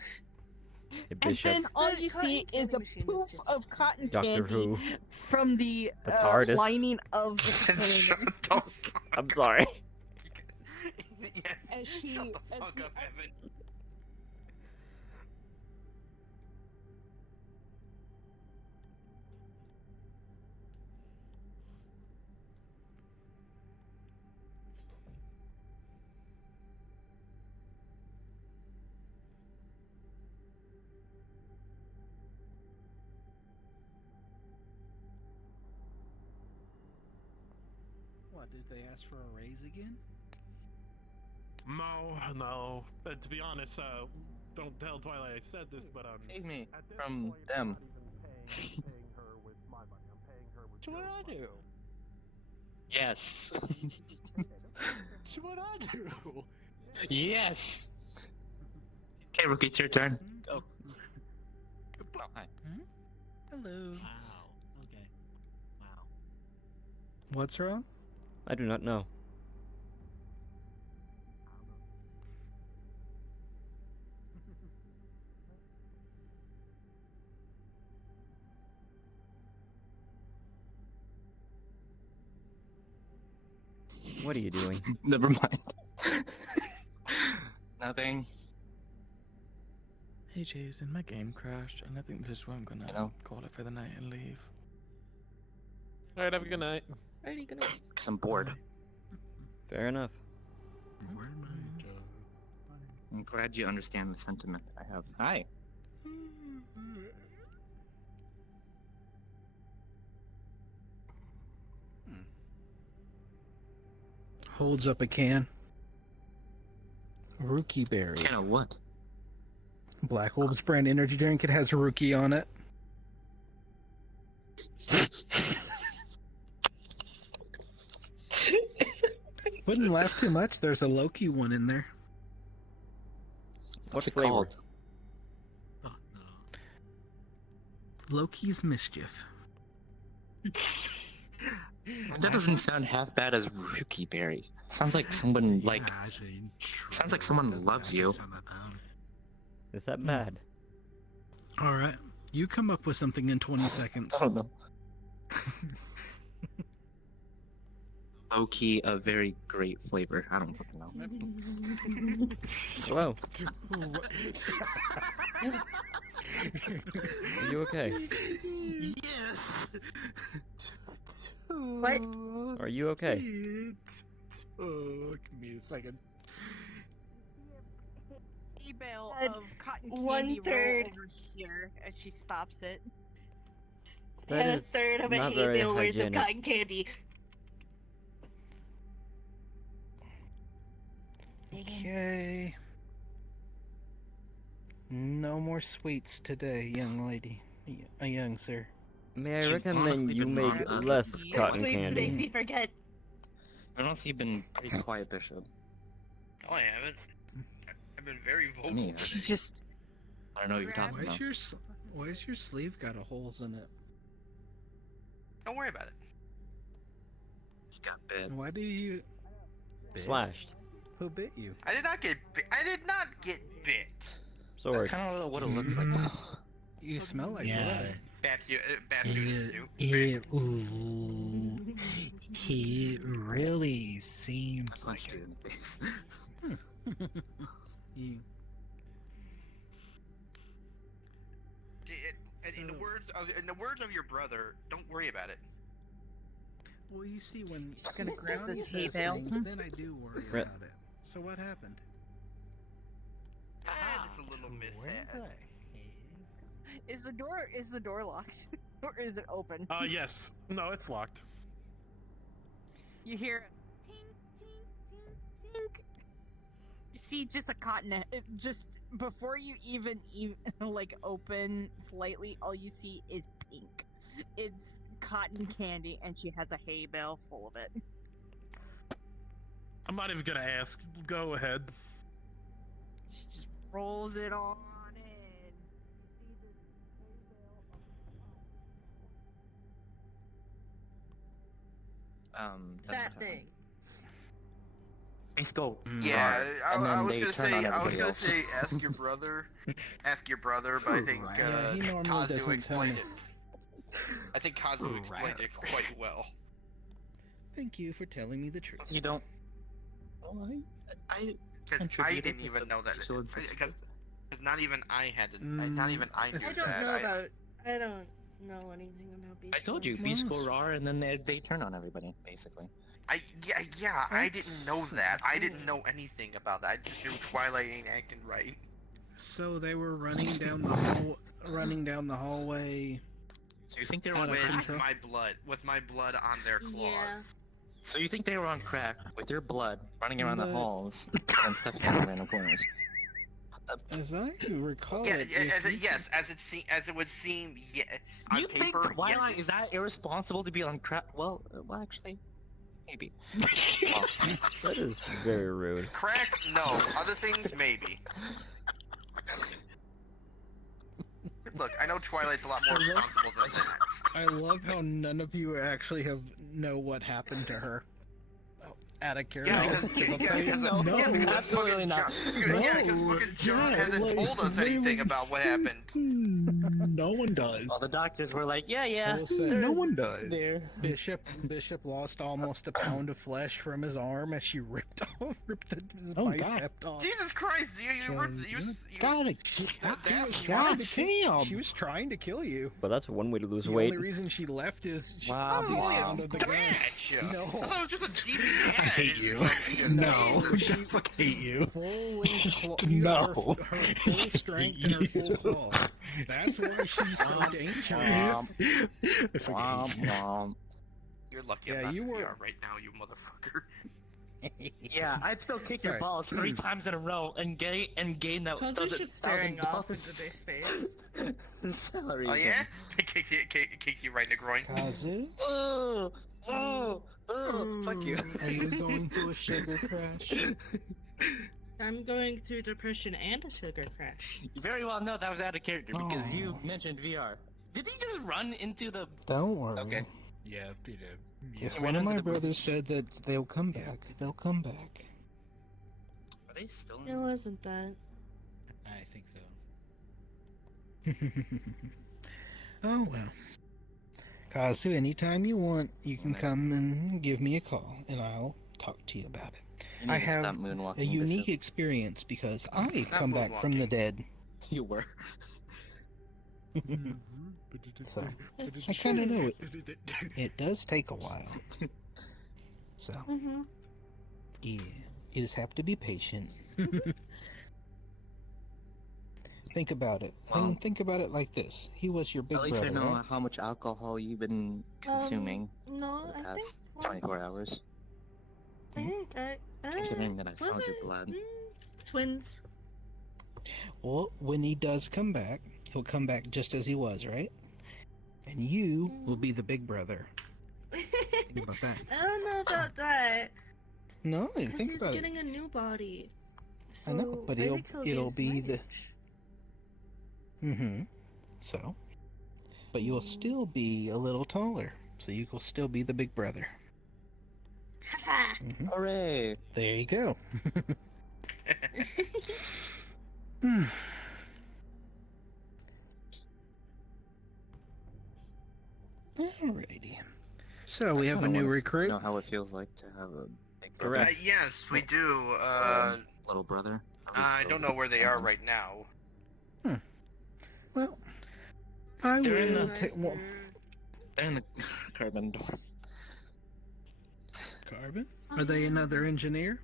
Hey, And Bishop. then all you Cotton see is a candy machine is poof just- of cotton Doctor candy Who. from the, The TARDIS. lining of the container. I'm sorry. Yes. As she, Shut the as fuck she- up, Evan. What, did they ask for a raise again? No. To be honest, don't tell Twilight I said this, but Save me at this from point, them. I'm not even paying her with my money. I'm paying her with. So what I do? Yes. So what I do? Yes. Okay, Rookie, it's your turn. Go. Oh, hi. Hello. Wow. Okay. Wow. What's wrong? I do not know. What are you doing? Never mind. Nothing. Hey Jason, my game crashed, and I think this is where I'm gonna call it for the night and leave. All right, have a good night. Alrighty, good night. Because I'm bored. Fair enough. I'm glad you understand the sentiment that I have. Hi. Holds up a can. Rookie berry. Can of what? Black Wolf's brand energy drink. It has Rookie on it. Wouldn't laugh too much. There's a Loki one in there. What's it flavor? called? Loki's Mischief. That doesn't sound half bad as Rookie Berry. Sounds like someone sounds like someone loves you. Is that bad? All right. You come up with something in 20 seconds. I don't know. Low key, a very great flavor. I don't fucking know. Hello. Are you okay? Yes. What? Are you okay? Give me a second. Bale Had of cotton one candy third. roll over here as she stops it. That and a is third of a not hay very bale worth of hygienic. cotton candy. Okay. No more sweets today, young lady. Young sir. May I You've recommend honestly you been make wrong about less this. cotton Sweets make candy? me forget. I've honestly been pretty quiet, Bishop. No, I haven't. I've been very vocal. Me, She just I don't know what you're talking about. Why's your sleeve got a holes in it? Don't worry about it. You got bit. Why do you bit? Slashed. Who bit you? I did not get bit. I did not get bit. Sword. That's kind of what it looks like. Though. You smell like blood. Bad students do. He really seems Punched you in the face. You. In the words of your brother, don't worry about it. Well, you see, when gonna grab Brownie this hay says bale. things, then I do worry Re- about it. So what happened? Just a little mishap. Is the door locked? Or is it open? Yes. No, it's locked. You hear a tink, tink, tink, tink. You see just a cotton, just before you even like open slightly, all you see is pink. It's cotton candy, and she has a hay bale full of it. I'm not even gonna ask. Go ahead. She just rolls it on in. That thing. Let's go. Yeah, and then I was they gonna turn say, on I was everybody gonna else. say, ask your brother, but I think Yeah, he normally Kazu doesn't tell explained me. it. I think Kazu explained it quite well. Thank you for telling me the truth. You don't. Oh, I Because I contributed didn't to even the know that. visual and Because not even I had to. Not even I knew I that. don't know about. I don't know anything about Beast. I told you, Beast go raw, and then they turn on everybody, basically. Yeah, I didn't know that. I didn't know anything about that. I just knew Twilight ain't acting right. So they were running down the hallway. So you think they were out on of crack? control? With my blood on their claws. Yeah. So you think they were on crack with your blood running around the But- halls and stepping in the random corners? As I recall Yeah, it, yes, as it would seem, yeah. On You think paper, Twilight yes. is that irresponsible to be on crack? Well, actually, maybe. That is very rude. Crack? No. Other things? Maybe. Look, I know Twilight's a lot more responsible than that. I love how none of you actually know what happened to her. Oh, out of curiosity. Yeah, I'll tell you, because no, absolutely not. Yeah, because fucking John hasn't told us anything about what happened. No one does. All the doctors were like, yeah. I will say, they're no one does. There. Bishop lost almost a pound of flesh from his arm as she ripped his bicep off. Jesus Christ, you Gotta kill. She was trying to kill you. But that's one way to lose The weight. only reason she left is she Wow, the wow. sound of the gun. No. I thought it was just a deep I hate you. No. I fucking hate you. Full No. Her full strength and her full claw. That's why she's so dangerous. I fucking hate you. You're lucky Yeah, I'm not you in were- VR right now, you motherfucker. Yeah, I'd still kick your Sorry. balls 3 times in a row and gain that Kazu's just staring off into space. salary. Oh yeah? It kicks you right in the groin. Kazu? Oh, fuck you. Are you going through a sugar crash? I'm going through depression and a sugar crash. You very well know that was out of character because you mentioned VR. Did he just run into the? Don't worry. Okay. Yeah, he did. If Yeah. one of my Ran into the- brothers said that they'll come back, they'll come back. Are they still? It wasn't that. I think so. Oh well. Kazu, anytime you want, you can come and give me a call, and I'll talk to you about it. You I need to have stop moonwalking, a unique Bishop. experience because I Stop come back from the moonwalking. dead. You were. So It's I kind of true. know it. It does take a while. So Mm-hmm. yeah, you just have to be patient. Think about it. Well- Think about it like this. He was your big At least brother, I know right? how much alcohol you've been consuming No, for the I think. past 24 hours. I think Considering that I was smelled your it? blood. Twins. Well, when he does come back, he'll come back just as he was, right? And you will be the big brother. Think about that. I don't know about that. No, Because think he's about getting a new body. it. I know, but I it'll think he'll use be my the. age. Mm-hmm. So, but you'll still be a little taller, so you will still be the big brother. Mhm. Hooray! There you go. Hmm. Alrighty. So we I have a kinda new wanna recruit. Know how it feels like to have a big brother. Correct. Yes, we do. Little brother. At least I don't know where they are right now. Well, I They're in will the- take one. They're in the carbon dorm. Carbon? Are they another engineer?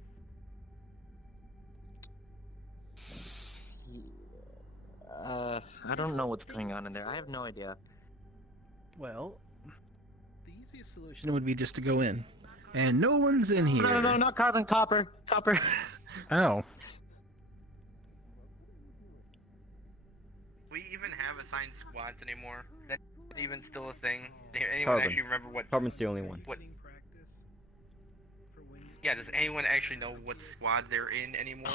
I don't know what's going on in there. I have no idea. Well, the easiest solution would be just to go in. And no one's in here. No, not carbon, copper. Copper. Oh. We even have assigned squads anymore? That even still a thing? Anyone Carbon. actually remember what? Carbon's the only one. What? Yeah, does anyone actually know what squad they're in anymore?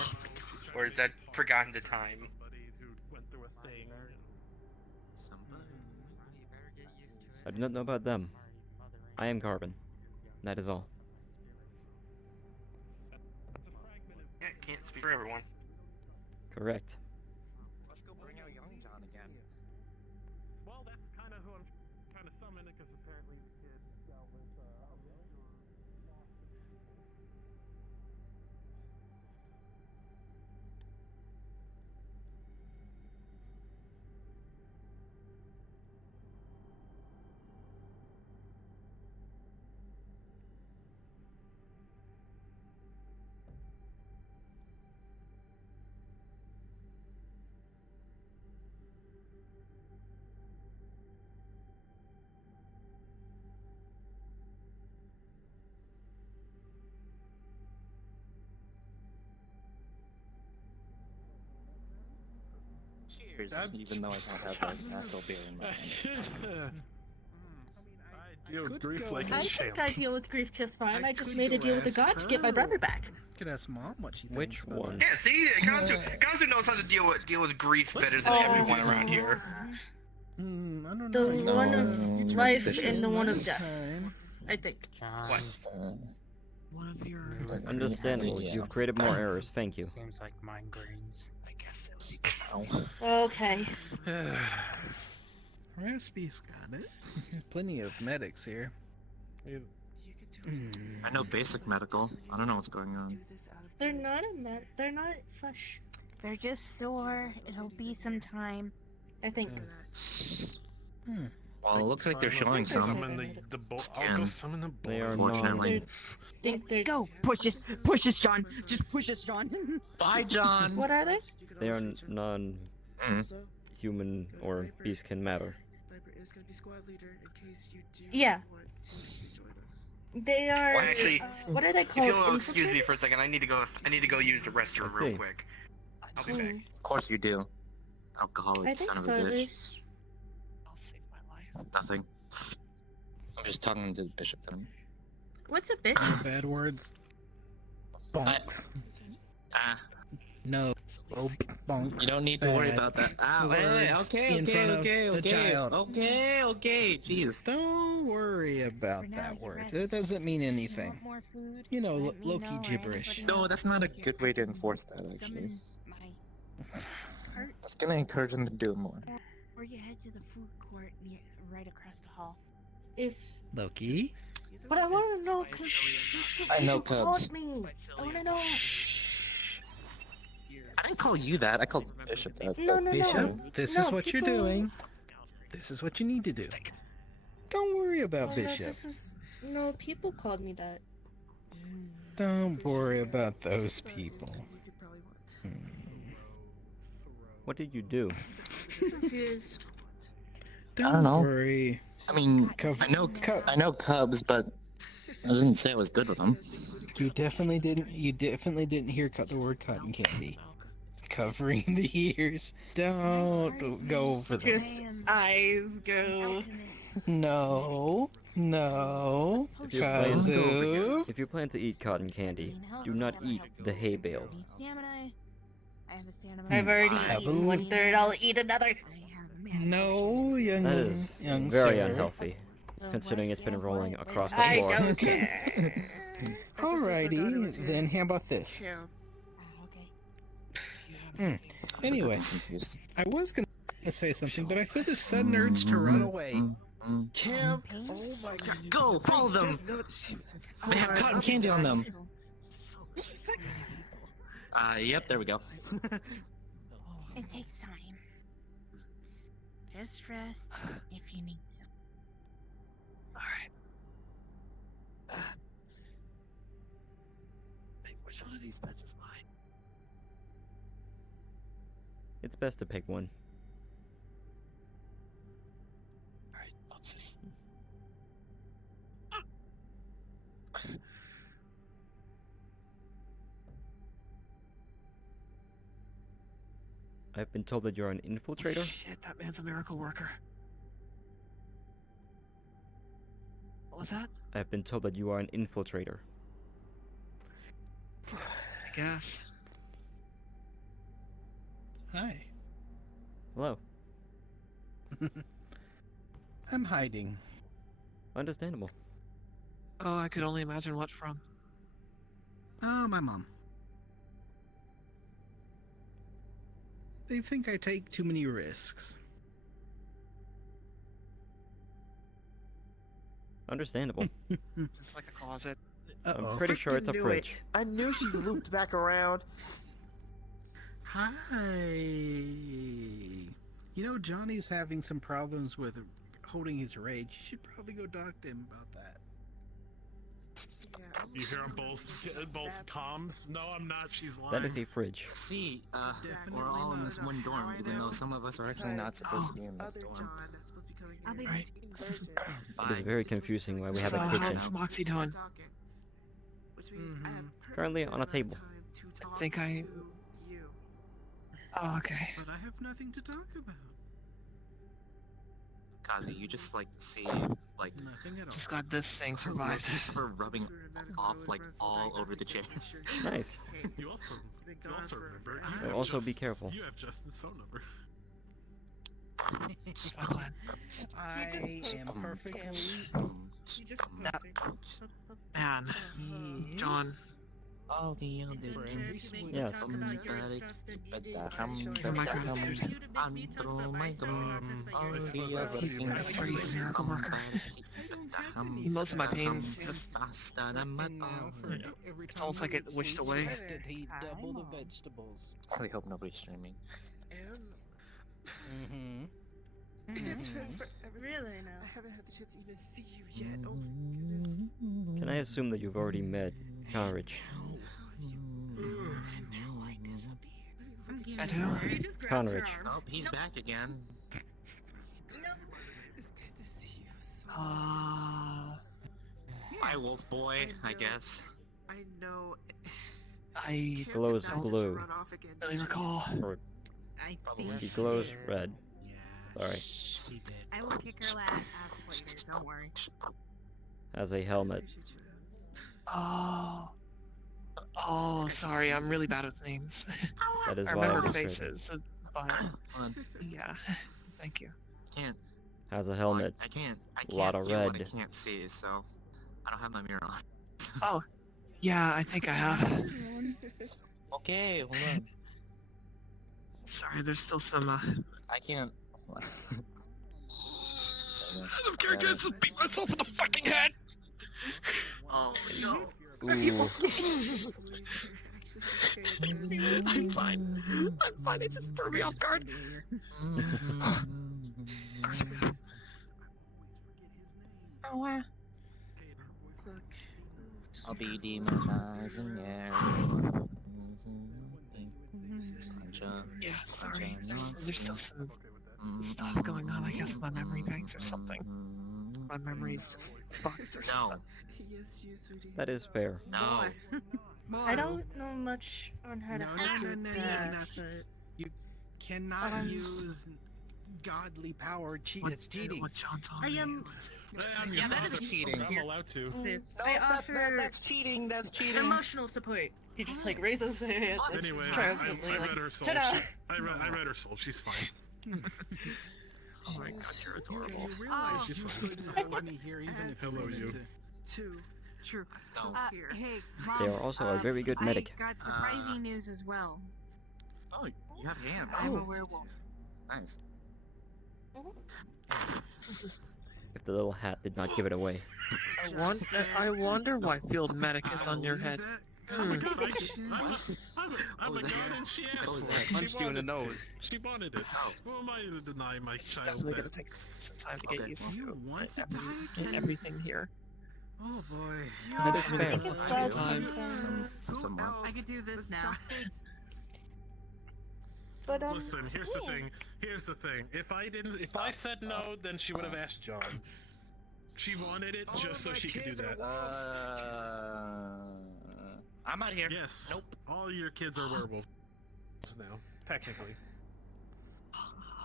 Or is that forgotten to time? I do not know about them. I am Carbon. That is all. Yeah, can't speak for everyone. Correct. Let's go bring out Young John again. Well, that's kind of who I'm trying to summon because apparently the kid dealt with Cheers, even though I don't have that natural beer in my hand. deal with grief I like a champ. think I deal with grief just fine. I just made a deal with the god to get my brother back. Could ask Mom what she thinks. Which about one? it. Yeah, see, Kazu knows how to deal with grief better than everyone around here. I don't The know. one of life and the one of death. I think. One of your. Understandable. You've created more errors. Thank you. Seems like migraines. I guess it'll be good now. Okay. Raspy's got it. Plenty of medics here. I know basic medical. I don't know what's going on. They're not they're not flesh. They're just sore. It'll be some time. I think. Well, it looks like they're showing some. I'll go summon the bull. They are Unfortunately. They're Go. Push us, John. Just push us, John. Bye, John. What are they? They are non-human or beastkin matter. Viper is gonna be squad leader in case you do Yeah. want to use us. They are. Well, actually, what are they if called? you'll excuse me for a Infiltrators? second, I need to go use the restroom I real see. quick. I'll be back. Of course you do. Alcoholic I think son of so, a at bitch. least. I'll save my life. Nothing. I'm just talking to the bishop then. What's a bitch? Bad words. Bonks. No. Oh, bonks. You don't need to worry Bad about that. Hey, words okay, in front of the child. okay, jeez. Don't worry about that word. It doesn't mean anything. More food? You know, Let me low-key know, or gibberish. anybody No, know. that's not a good way to enforce that, actually. Summon my cart, That's gonna encourage them to do it more. or you head to the food court right across the hall. If. Loki? But I want to know because I know called Cubs. me. I want to know. I didn't call you that. I called Bishop that. No, no, no. Bishop, this No, is what you're people- doing. This is what you need to do. Don't worry about Oh, no, Bishop. this is no. People called me that. Don't worry about those people. What did you do? Confused. Don't know. worry. I mean, Cub- I know Cubs, but I didn't say I was good with them. You definitely didn't. You definitely didn't hear the word cotton candy. Covering the ears. Don't go over that. Just eyes go. No. No. If you plan Kazu. if you plan to eat cotton candy, do not eat the hay bale. Need stamina. I have a stamina. I've already I eaten 1/3. I'll eat another. No, young. That is young very sir. unhealthy, considering it's been rolling across the I floor. don't care. Alrighty, then how about this? Anyway, I was gonna say something, but I feel this sudden urge to run away. Camp. Oh my god. Go, follow them. They have cotton candy on them. Yep, there we go. It takes time. Just rest if you need to. Which one of these beds is mine? It's best to pick one. It's just. I've been told that you're an infiltrator. Shit, that man's a miracle worker. What was that? I've been told that you are an infiltrator. I guess. Hi. Hello. I'm hiding. Understandable. Oh, I could only imagine what from. Oh, my mom. They think I take too many risks. Understandable. It's like a closet. I'm pretty sure it's a Knew fridge. it. I knew she looped back around. Hi. You know, Johnny's having some problems with holding his rage. You should probably go talk to him about that. You hear them both comms? No, I'm not. She's lying. That is a fridge. See, we're all in this one dorm, even though some of us are actually not supposed to be in this dorm. I'll be Right. It is very confusing why we have So, a kitchen. how's Moxie doing? Currently on a table. I think I. Oh, okay. But I have nothing to talk about. Kazi, you just like see like Nothing at all. Just got this thing survived. just her rubbing off like all over the chair. Nice. You also remember. And also be careful. You have Justin's phone number. It's my plan. I am perfectly. Man, John. All the other Yes. He's a miracle worker. Most of my pains just. It's almost like it wished away. He double the vegetables. I really hope nobody's streaming. Mm-hmm. It's been forever. Really now. I haven't had the chance to even see you yet. Oh my goodness. Can I assume that you've already met Conrich? I do. Conrich. Oh, he's back again. It's good to see you. So Bye, Wolf Boy, I guess. I know. I Glows blue. Really recall. Or I think he glows red. Sorry. I will kick her ass later. Don't worry. Has a helmet. Oh. Oh, sorry. I'm really bad with names. That is I why I remember described it. faces, but yeah. Thank you. Can't. Has a helmet. I can't. I can't Lot of feel what red. I can't see, so I don't have my mirror on. Oh, yeah. I think I have. Okay, hold on. Sorry, there's still some. I can't. Out of character, I just beat myself in the fucking head. Oh no. Ooh. I'm fine. I'm fine. It just threw me off guard. Oh wow. Look. I'll be demonizing Yeah, sorry. There's still some stuff going on, I guess, with my memory banks or something. My memory's just fucked or something. That is fair. No. I don't know much on how to help you with that, but You cannot use godly power. It's cheating. What John's on? I am. Yeah, that is cheating. I'm allowed to. I offer That's cheating. That's cheating. emotional support. he just like raises his hands like, Anyway, I triumphantly, read like, her soul. ta-da! I read her soul. She's fine. Oh my god, you're adorable. You realize She's you fine. could hold me here even if Hello, we you. need to- True. No. Hey, They Mom, are also a very good medic. I got surprising news as well. Oh, you have hands. I'm a werewolf. Nice. If the little hat did not give it away. I wonder why field medic is on your head. I'm a god and she asked for it. Punched you in the nose. She wanted it. Who am I to deny my It's child definitely gonna that? take some time to get used to want to get everything here. Oh boy. That is fair. It's bad Time. sometimes. I could do this now. But Listen, here's the thing. Here's the thing. If I said no, then she would have asked John. She wanted it just so she could do that. I'm out here. Yes. Nope. All your kids are werewolves now, technically.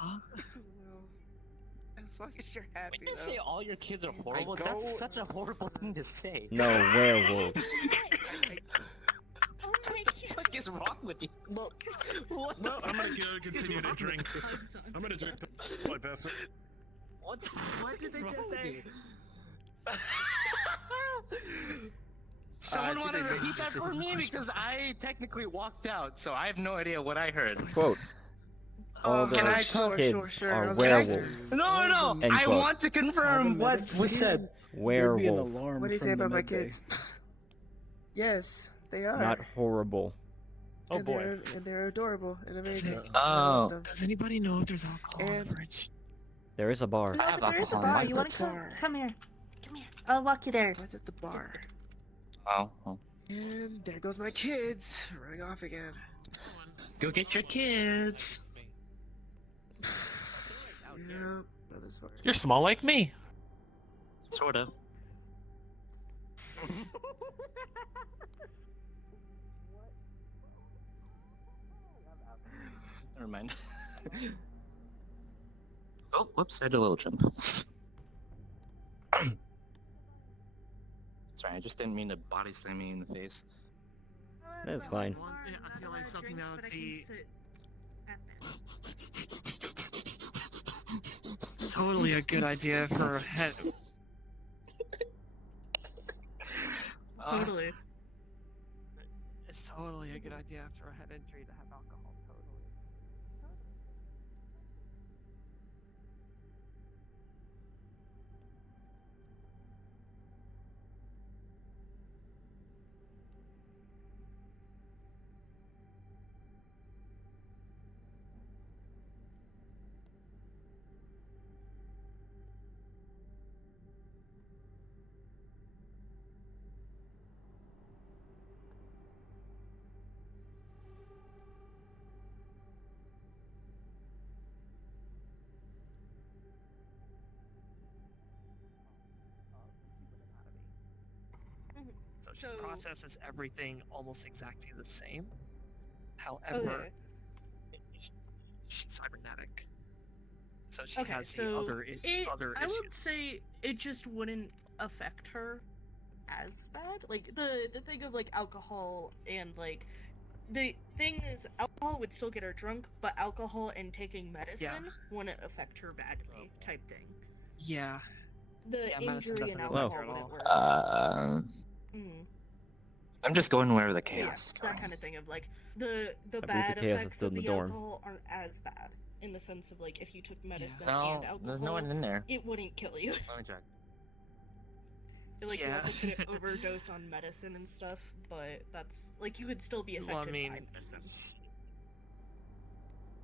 No. As long as you're happy. When you say though. all your kids are horrible, go- that's such a horrible thing to say. No, werewolves. What the fuck is wrong with you? Well, I'm gonna go continue to drink. I'm gonna drink till I pass it. What did they just say? Someone want to did they repeat that just- for me because I technically walked out, so I have no idea what I heard. Quote. All Can I- the kids sure, are I'll werewolves. No, End I quote. want to confirm what was said. Werewolf. What do you say about my kids? Yes, they are. Not horrible. Oh and boy. They're adorable and amazing. Oh. Does anybody know if there's alcohol in the fridge? There is a bar. I have There is a alcohol in bar. my You want fridge. to come here? Come here. I'll walk you there. That's at the bar. Oh. And there goes my kids running off again. Go get your kids. Yeah, brother's fine. You're small like me. Sort of. Never mind. Oh, whoops, I did a little jump. Sorry, I just didn't mean to body slam me in the face. That's fine. Yeah, I feel like something that would be totally a good idea for a head. Totally. It's totally a good idea for a head injury to have alcohol. Totally. So she processes everything almost exactly the same. However, she's cybernetic. So she has the other other I issues. would say it just wouldn't affect her as bad. Like the thing of like alcohol and like the thing is alcohol would still get her drunk, but alcohol and taking medicine wouldn't affect her badly type thing. Yeah. The Yeah, medicine injury doesn't and really alcohol matter at wouldn't all. work. I'm just going wherever the Yeah, chaos is that going. kind of thing of like the believe the bad chaos is effects still of in the the dorm. alcohol aren't as bad in the sense of like if you took medicine No, and alcohol, there's no one in there. it wouldn't kill you. Let me check. I feel like you Yeah. also couldn't overdose on medicine and stuff, but that's like you could still be affected Well, I mean, by medicine.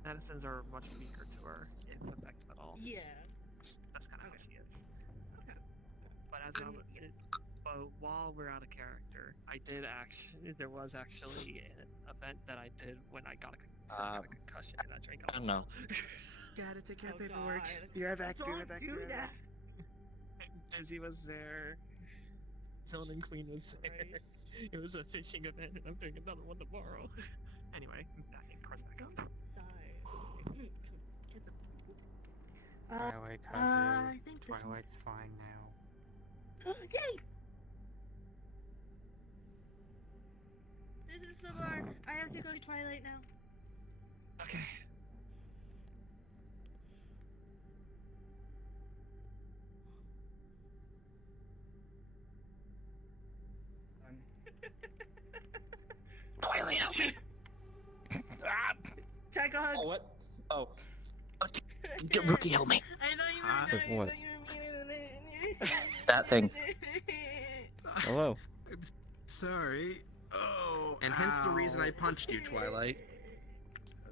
medicines are much weaker to her, if effective at all. Yeah. That's kind of how she is. But but while we're out of character, there was actually an event that I did when I got a concussion and I drank I don't know. Gotta take care of Oh, paperwork. God. Be right back. Be Don't right back. do Be right that. back. Dizzy was there. Zone and Queen was there. It was a fishing event, and I'm doing another one tomorrow. Anyway, back in course back up. Twilight I Kazu. think this Twilight's fine now. Yay! This is the bar. I have to go to Twilight now. Okay. Twilight, help me. Take a hug. Oh, what? Oh. Get Rookie, help me. I thought you were With what? That thing. Hello. I'm sorry. Oh. And hence the reason ow. I punched you, Twilight.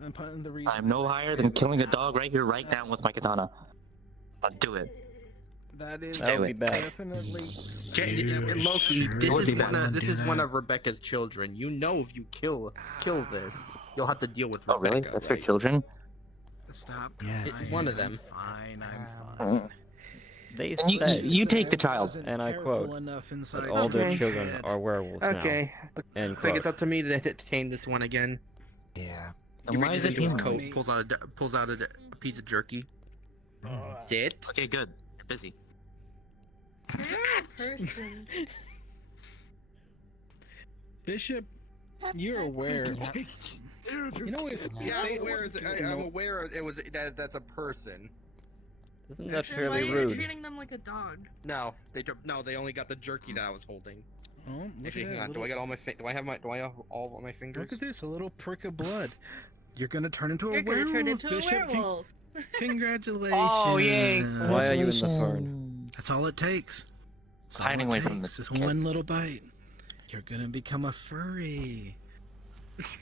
And the reason I'm no higher than killing a dog right here, right now with my katana. I'll do it. that is That would be bad. definitely Loki, It this would is be one bad. of one of Rebecca's children. You know if you kill this, you'll have to deal with Rebecca. Oh, really? That's her right? children? Stop. Yes, crying. one of them. I'm fine. I'm fine. They And said, you take the child. and I Careful quote, enough that inside all their John's children head. are werewolves Okay. now. End I think it's quote. up to me to tame this one again. Yeah. He And why reaches is it into his human? coat, pulls out a piece of jerky. Dit. Okay, good. You're busy. Person. Bishop, you're aware. You know, if Yeah, they- I'm aware. I'm aware it was that's a person. Isn't that Then why fairly are you rude? treating them like a dog? No, they only got the jerky that I was holding. Oh, look Actually, at hang that, on. little- Do I got all my? Do I have all of my fingers? Look at this, a little prick of blood. You're gonna turn into a You're gonna werewolf, turn into a Bishop. werewolf. Congratulations. Oh, yay. Why are you in the fern? That's all it takes. That's all Hiding it away from takes the is kid. one little bite. You're gonna become a furry.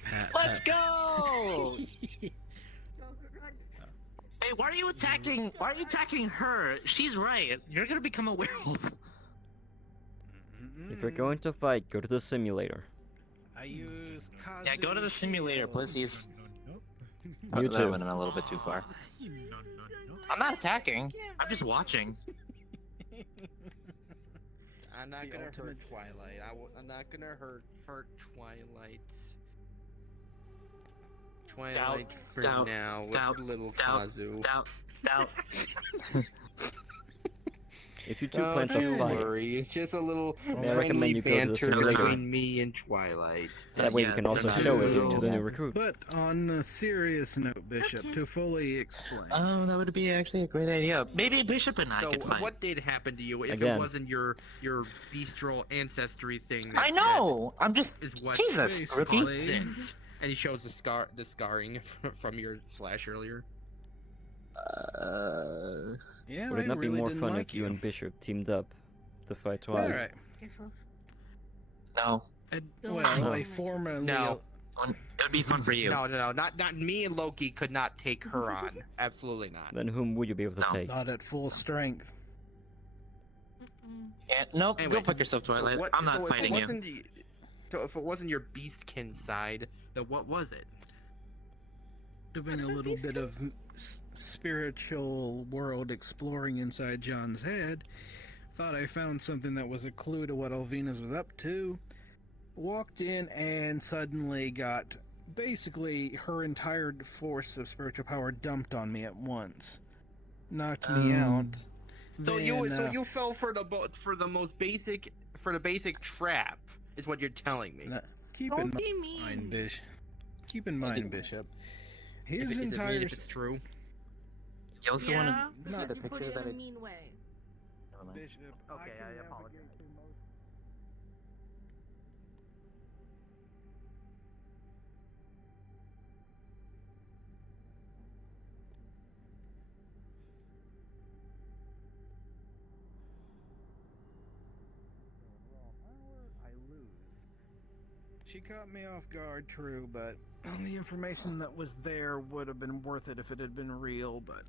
Pat, Let's pat. go! Hey, why are you attacking? Why are you attacking her? She's right. You're gonna become a werewolf. If you're going to fight, go to the simulator. I use Yeah, go to the simulator, pussies. You That too. went a little bit too far. I'm not attacking. I'm just watching. I'm not gonna hurt Twilight. I'm not gonna hurt Twilight. Twilight for doubt, now with doubt, little doubt, Kazu. Doubt. If you two plan to Don't fight, worry, it's just a little May I recommend friendly you go to the banter simulator? between me and Twilight. that way you can also that's show a it to little- the new recruit. But on a serious note, Bishop, to fully explain. Oh, that would be actually a great idea. Maybe Bishop and I So, could fight. what did happen to you if Again. it wasn't your bestial ancestry thing? I know. I'm just Is what Jesus, rookie. caused this? And he shows the scarring from your slash earlier. Yeah, Would I it not be really more didn't fun like if you and Bishop teamed up to fight Twilight? Alright. No. Well, I formally. No. It would be fun for you. No, not me and Loki could not take her on. Absolutely not. Then whom would you be able to take? Not at full strength. Yeah, nope. Anyway, go fuck yourself, Twilight. what- I'm not so if it fighting you. wasn't so if it wasn't your beastkin side, then what was it? Doing a little bit of spiritual world exploring inside John's head. Thought I found something that was a clue to what Alvina's was up to. Walked in and suddenly got basically her entire force of spiritual power dumped on me at once. Knocked me out. So Then, you fell for the most basic trap is what you're telling me. Keep Don't in be mind, mean. Bishop. Keep in mind, Bishop. His Is it mean entire if it's true? You also Yeah, want to because the you put pictures it that in a I. mean way. Never mind. Okay, I apologize. I lose. She caught me off guard, true, but the information that was there would have been worth it if it had been real, but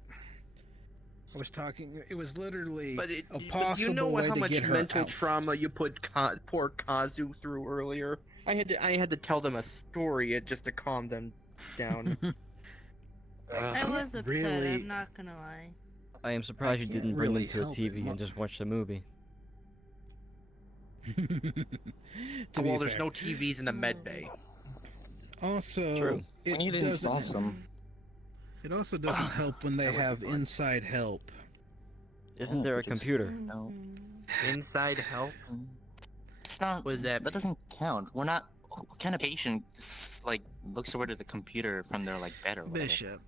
I was talking, it was literally a possible But you know way how to much get her mental out. trauma you put poor Kazu through earlier. I had to tell them a story just to calm them down. I was upset, really- I'm not gonna lie. I am surprised you can't didn't bring really them to a help it TV mu- and just watch the movie. To well, be there's fair. no TVs in the med bay. Also, True. it We need to doesn't- install some. It also doesn't help when they have inside help. Isn't there a computer? No. Inside help? It's not. What is that? That doesn't count. We're not. What kind of patient like looks over to the computer from their like bed or whatever? Bishop,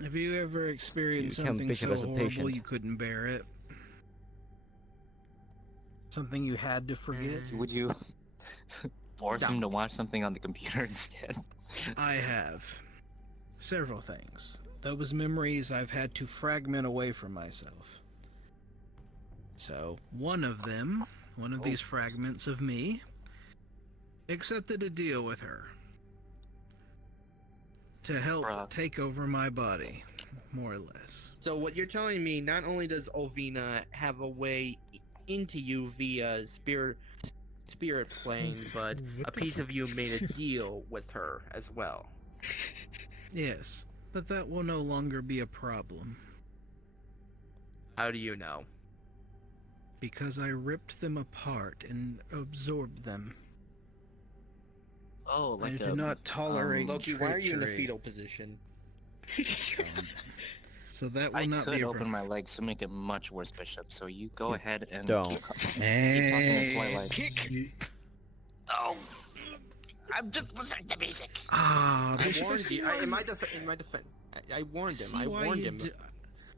have you ever experienced You become something Bishop so as a horrible patient. you couldn't bear it? Something you had to forget? Would you force him to watch something on the computer instead? I have. Several things. Those memories I've had to fragment away from myself. So, one of these fragments of me, accepted a deal with her. To help take over my body, more or less. So what you're telling me, not only does Ovina have a way into you via spirit plane, but What a the piece fuck? of you made a deal with her as well. Yes. But that will no longer be a problem. How do you know? Because I ripped them apart and absorbed them. Oh, I like do not tolerate Loki, why are you in a treachery. fetal position? So that will I not could be a open problem. my legs to make it much worse, Bishop. So you go ahead and don't. keep talking Hey, to Twilight. kick. Oh, I'm just listening to music. Ah, I Bishop, warned see you. why In my you- defense, I warned him. see I why warned you him. do-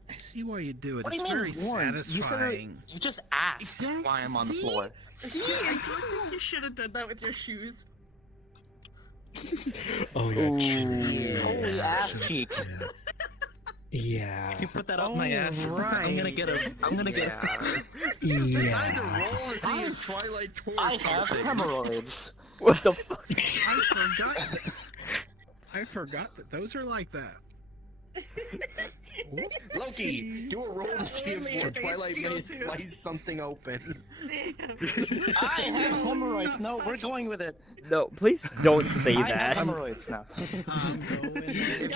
I see why you do it. What do It's you very mean warned? You said satisfying. you just asked why I'm on the floor. See, I think you should have done that with your shoes. Oh, Holy ass cheek. Yeah. If you put that up my ass, I'm gonna get a. I'm gonna get. Yeah. Time to roll and see if Twilight Tour. I have hemorrhoids. What the fuck? I forgot that those are like that. Loki, do a roll to see Only if your Twilight face may steals you. slice something open. I have hemorrhoids. No, we're going with it. No, please don't say I have that. hemorrhoids now. If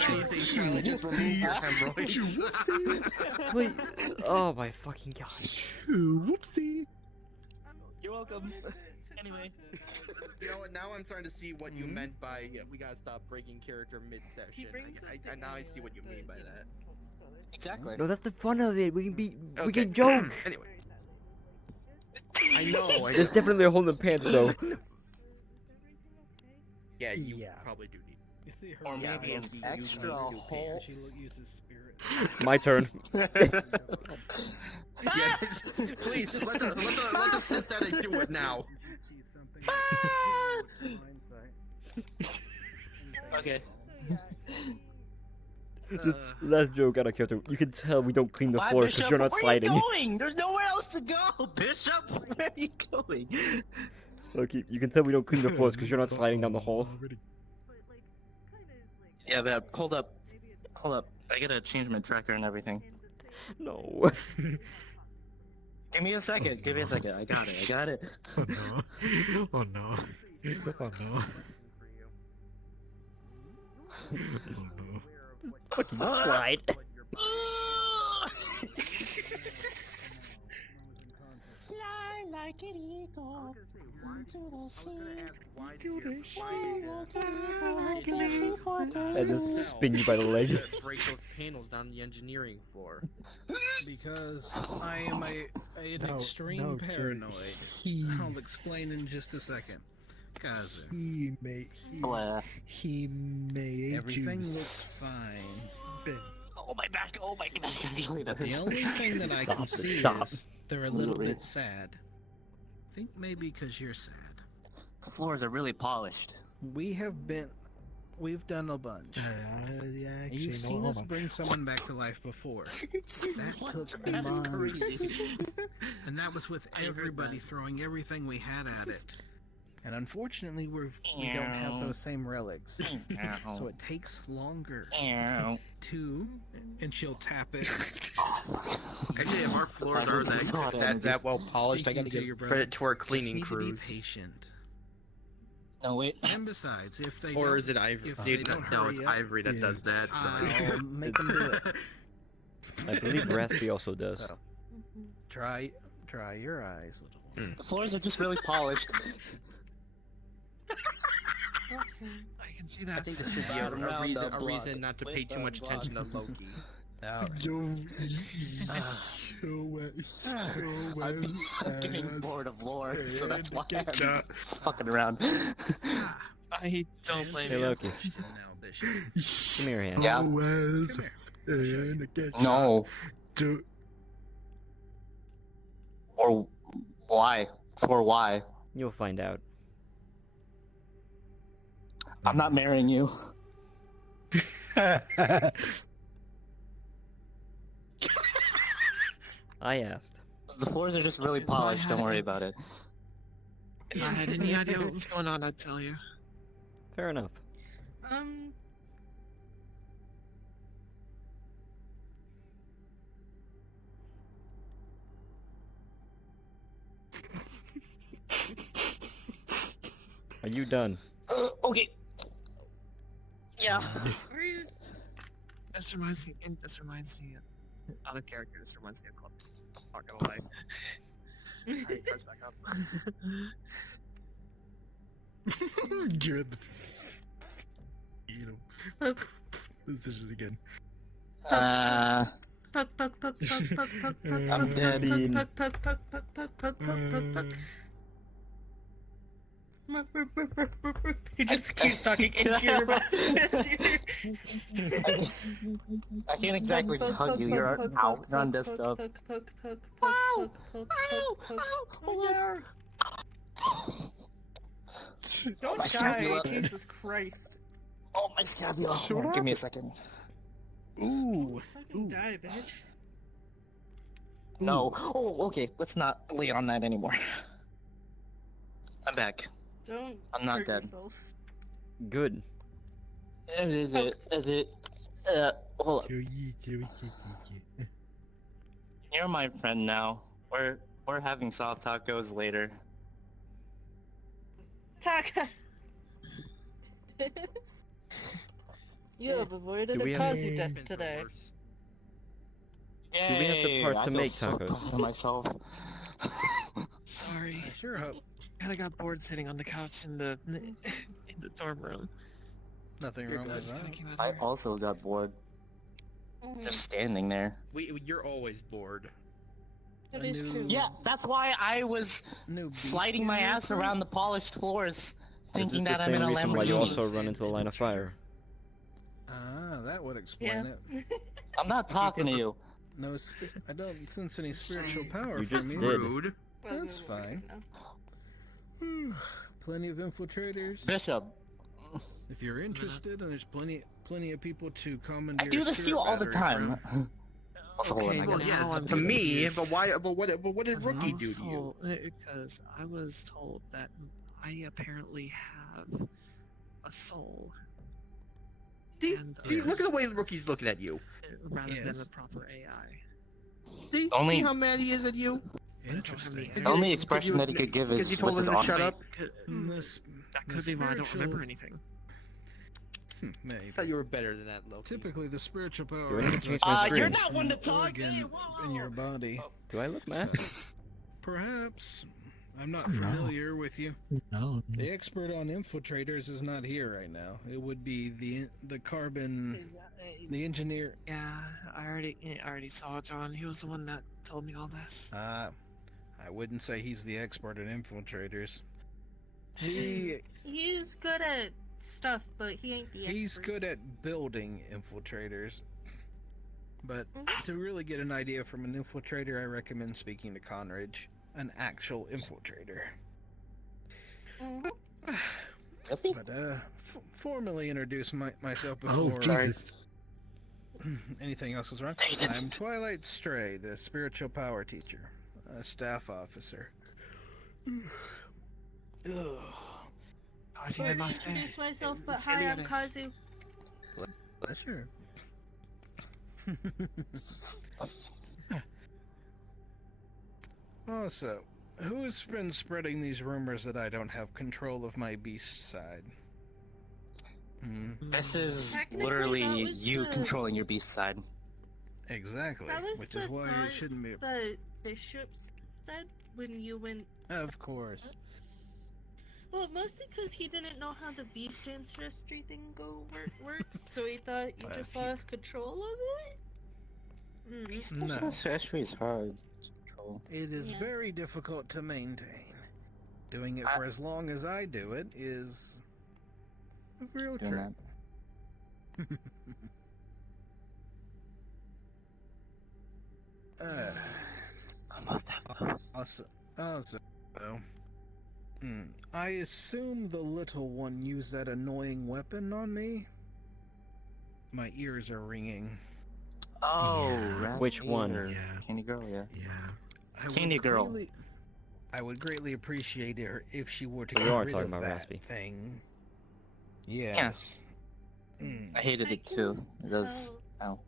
anything, Twilight, just remove your hemorrhoids. Please. Oh my fucking god. Whoopsie. You're welcome. Anyway. You know what? Now I'm starting to see what you meant by we gotta stop breaking character mid-session. I now I see what you mean by that. Exactly. No, that's the fun of it. We can be. We Okay. can joke. Anyway. I know. There's definitely a hole in the pants though. Yeah, you probably do need. You see her Or maybe an extra hole. She uses spirit. My turn. Yeah, please let the synthetic do it now. Okay. Last joke out of character. You can tell we don't clean the Bye, floors because Bishop. you're not Where sliding. are you going? There's nowhere else to go, Bishop. Where are you going? Look, you can tell we don't clean the floors because you're not sliding down the hole. Yeah, but hold up. Hold up. I gotta change my tracker and everything. No. Give me a second. Give me a second. I got it. I got it. Oh no. Oh no. Oh no. Oh no. Fucking slide. Fly like an eagle into the sea. I just spin you by the leg. Break those panels down the engineering floor. Because I am an extreme paranoid. I'll explain in just a second. Kazu. He may Everything looks fine. Oh my back! Oh my back! The only thing that I can see is they're a little bit sad. I think maybe because you're sad. The floors are really polished. We've done a bunch. You've seen us bring someone back to life before. That took months. And that was with everybody throwing everything we had at it. And unfortunately, we don't have those same relics. So it takes longer to... And she'll tap it. Actually, if our floors are that well polished, I gotta give credit to our cleaning crews. Be patient. No, wait. And besides, if they Or don't- is it Ivory? if they don't No, hurry it's up, Ivory that does that. So I'll make them do it. I believe Raspy also does. So, dry your eyes, little one. The floors are just really polished. I can see that. I think this should be Around a the reason block. not to With pay too the much block. attention to Loki. I'm getting bored of lore, so that's why I'm fucking around. I don't blame Hey you. Loki, Now, Bishop. give me your hand. Yeah. No. Or why? For why? You'll find out. I'm not marrying you. I asked. The floors are just really polished. Don't worry about it. If I had any idea what was going on, I'd tell you. Fair enough. Are you done? Okay. Yeah. This reminds me. Out of character. This reminds me of Club. Not gonna lie. Alright, press back up. Jared the. This is it again. Puck, puck, puck, puck, puck, puck, puck, I'm dead. puck, puck, puck, puck, puck, puck, puck, puck, puck. He just keeps talking into your mouth. I can't exactly hug you. You're out. You're on desktop. Don't My die, scapula. Jesus Christ. Oh, my scapula. Shut up. Give me a second. Ooh. Fucking die, bitch. No. Oh, okay. Let's not lay on that anymore. I'm back. Don't I'm not hurt dead. yourself. Good. Hold on. You're my friend now. We're having soft tacos later. Taka! You have avoided Do we a have- Kazu death today. Do we have the parts to make tacos? Myself. Sorry. Sure hope. Kinda got bored sitting on the couch in the dorm room. Nothing wrong with that. I also got bored. Just standing there. You're always bored. That is true. Yeah, that's why I was sliding my ass around the polished floors, This is thinking the that I'm in same a reason why you also Lamborghini. run into the line of fire. Ah, that would explain it. I'm not talking to you. No, I don't sense any spiritual power You from just you. did. Rude. That's fine. Plenty of infiltrators. Bishop. If you're interested, and there's plenty of people to commandeer. I do this to you all the time. Okay, Well, yeah, to me, but why? But what did Rookie do to you? Because I was told that I apparently have a soul. Look at the way the Rookie's looking at you. Rather than Yes. a proper AI. See how mad he is at you? Interesting. The only expression that he could give Because is you told with him his to shut arm. up. That could be why I don't remember anything. Maybe. I thought you were better than that, Loki. Typically, the spiritual power. Do I need to change my screen? You're not one to talk. organ in your body. Do I look mad? Perhaps. I'm not familiar with you. No. The expert on infiltrators is not here right now. It would be the carbon, the engineer. Yeah, I already saw John. He was the one that told me all this. I wouldn't say he's the expert on infiltrators. He's good at stuff, but he ain't the expert. He's good at building infiltrators. But to really get an idea from an infiltrator, I recommend speaking to Conridge, an actual infiltrator. But formally introduce myself before. Oh, Jesus. Anything else was wrong? I'm Twilight Stray, the spiritual power teacher, a staff officer. Sorry to introduce myself, but hi, I'm Kazu. Pleasure. Also, who's been spreading these rumors that I don't have control of my beast side? This is Technically, literally that was you the- controlling your beast side. Exactly, That was which the is why thought it shouldn't be. the Bishop said when you went. Of course. Well, mostly because he didn't know how the beast ancestry thing works, so he thought you just lost control of it. No. Ancestry is hard to control. It is Yeah. very difficult to maintain. Doing it for as long as I do it is a real Doing trick. Also, I assume the little one used that annoying weapon on me. My ears are ringing. Oh, Which Raspy one? or Yeah. Candy Girl, yeah. I would Candy Girl. I would greatly appreciate her if she were to You get are rid talking of about that Raspy. thing. Yes. I hated it too. It does. Ow.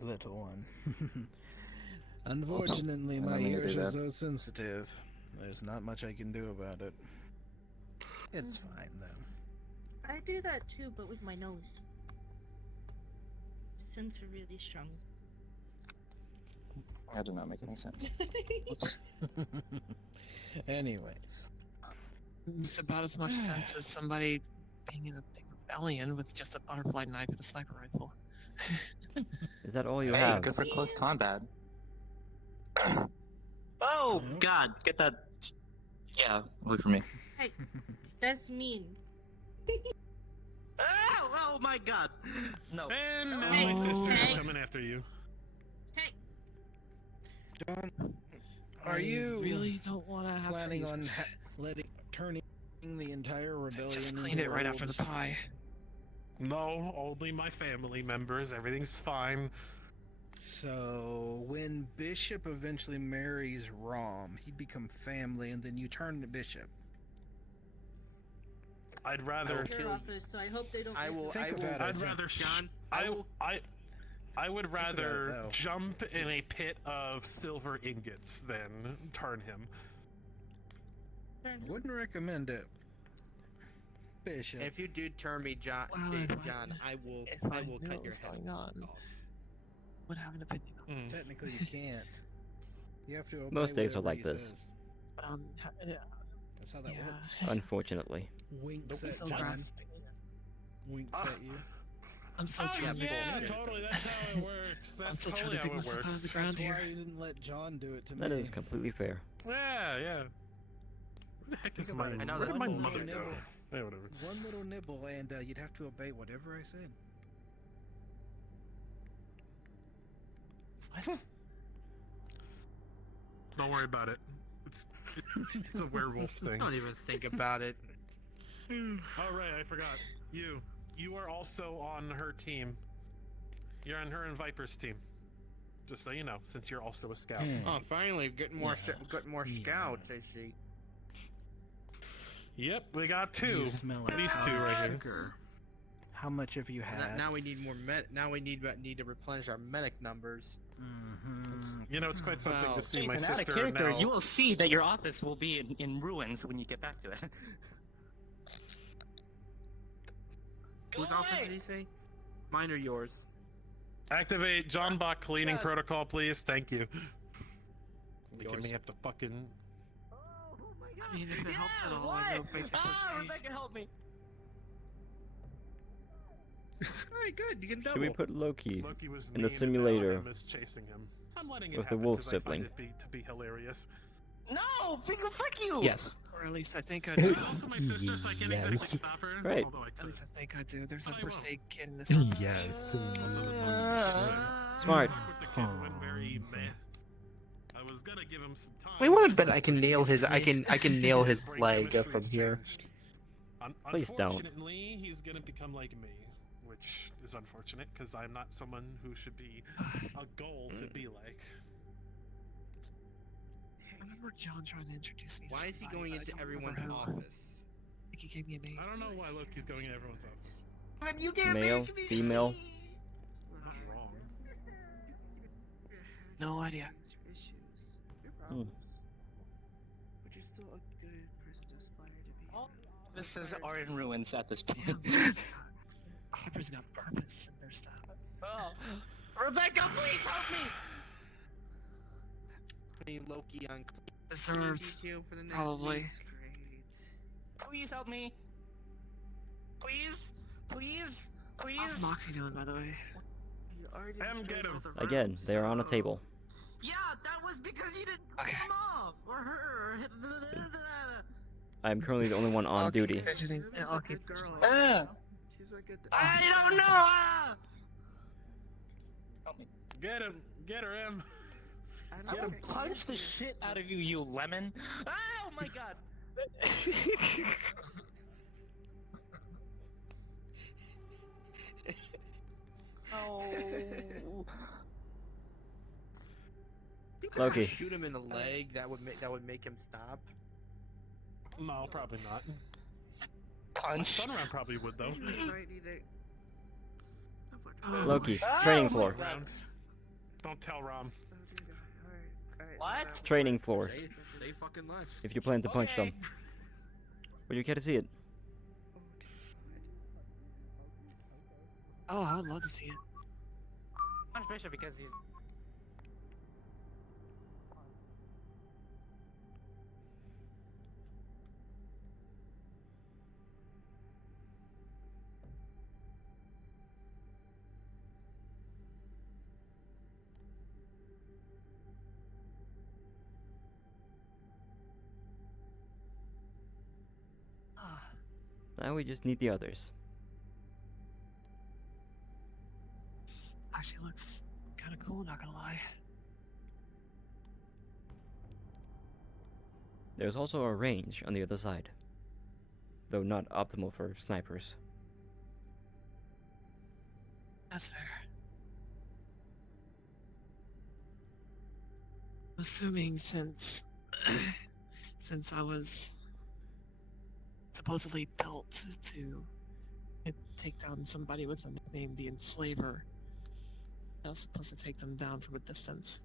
Little one. Unfortunately, my I didn't mean to ears do are that. so sensitive. There's not much I can do about it. It's fine though. I do that too, but with my nose. Scents are really strong. That did not make any sense. Anyways. Makes about as much sense as somebody being in a big rebellion with just a butterfly knife and a sniper rifle. Is that all you Hey, have? good for close combat. Oh God, get that. Yeah, away from me. Hey, that's mean. Oh my God. No. And now Hey, my sister is hey. coming after you. John, I are you really don't want to have planning to on use this. turning the entire rebellion? Just into cleaned it right after the wolves? pie. No, only my family members. Everything's fine. So when Bishop eventually marries Rom, he'd become family, and then you turn to Bishop. I'd rather. Your office, so I hope they don't. I make will- this- I will- I'd rather. John, I would rather though. jump in a pit of silver ingots than turn him. Wouldn't recommend it. Bishop. If you do turn me, John, Wow, John, I will know cut your what's head going on, off. would have an opinion on this. Technically, you can't. You have to obey Most days are whatever like he this. says. Yeah. That's how that Yeah. works. Unfortunately. Winks I'm at so John. grasping. Winks at you. I'm so Oh trying to yeah, totally. That's how it works. I'm That's still trying totally to dig how it myself out of the works. ground That's here. why you didn't let John do it to That me. is completely fair. Yeah, yeah. Where the heck is Think my? about it. Where did my One mother little go? nibble. Yeah, whatever. One little nibble, and you'd have to obey whatever I said. What? Don't worry about it. It's a werewolf thing. Don't even think about it. Oh right, I forgot. You are also on her team. You're on her and Viper's team. Just so you know, since you're also a scout. Oh, finally, getting more scouts. I see. Yep, we got two. You smell like These two right here. sugar. How much have you had? Now we need more Now we need to replenish our medic numbers. You know, it's quite something to see my Jason, out of sister character, now. you will see that your office will be in ruins when you get back to it. Whose office did he say? Mine or yours? Activate John Bach cleaning God. protocol, please. Thank you. Making Yours. me have to fucking. I mean, if it helps at all, I know basic first aid. Rebecca, help me! Alright, good. You can double. Should we put Loki Loki was in the mean and simulator now I'm just chasing him. I'm letting it with the happen wolf 'cause I find sibling? it to be hilarious. No! Fuck you! Yes. Or at least I think I She's do. also my sister, so I can't exactly stop her. Right. Although I At could. least I think I do. There's a But I first won't. aid kit in this. Yes. Also, the Loki Smart. with the kid went very meh. I was gonna give him some time. I want to bet I can nail his. I can nail his Brain leg chemistry from has here. changed. Please don't. Unfortunately, he's gonna become like me, which is unfortunate because I'm not someone who should be a goal to be like. I remember John trying to introduce me to Why is he somebody, going but I into don't everyone's remember who. office? I think he gave me a name. I don't know why Loki's going in everyone's office. But you can't Male, make me. female. Not wrong. No idea. Your Hmm. problems. But you're still a good person to aspire to be. All offices are in ruins at this point. Harper's got purpose in their stuff. Oh. Rebecca, please help me! Putting Loki on Deserves, TNT2 for the Nazis. probably. Great. Please help me! Please? Please? Please? How's Moxie doing, by the way? You already Em, get destroyed him. all the Again, rooms, they are on a so- table. Yeah, that was because you didn't Okay. come off! Or her, or hit I am currently the only one on I'll keep duty. fidgeting. Yeah, Emma's I'll a keep good girl. fidgeting. She's a good. I don't know! Ah! Help me. Get him! Get her, Em! I will punch the shit out of you, you lemon! Oh my god! Oh. Loki. Shoot him in the leg. That would make him stop. No, probably not. Punch. Sunround probably would though. Might need a- Loki, Oh training my floor. God. Round. Don't tell Rom. What? Training floor. Say fucking less. If you plan to punch them. Okay. Would you care to see it? Oh, I would love to see it. punch Bishop because he's. Now we just need the others. Actually looks kind of cool, not gonna lie. There's also a range on the other side, though not optimal for snipers. That's fair. Assuming since I was supposedly built to take down somebody with a nickname, the Enslaver, I was supposed to take them down from a distance.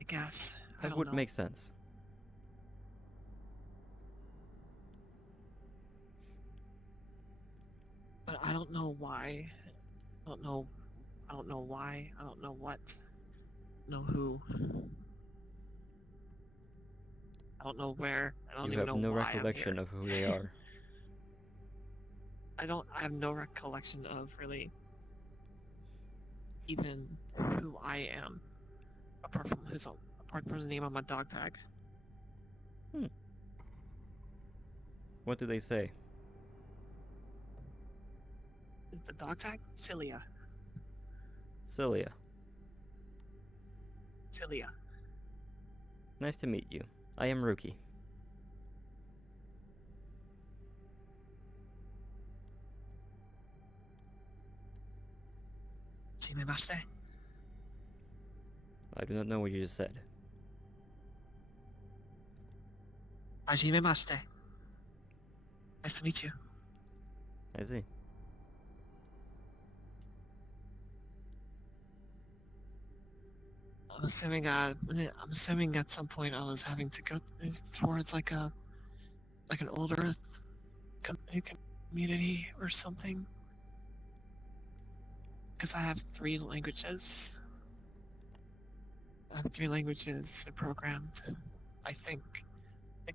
I guess. I That don't would know. make sense. But I don't know why. I don't know why. I don't know what. Know who. I don't know where. I don't You even have know no why I'm recollection here. of who they are. I have no recollection of really even who I am, apart from the name on my dog tag. What do they say? Is the dog tag Cilia? Cilia. Cilia. Nice to meet you. I am Rookie. Hajimemashite. I do not know what you just said. Hajimemashite. Nice to meet you. I see. I'm assuming at some point I was having to go towards like an old Earth community or something. Because I have 3 languages. I have 3 languages programmed. I think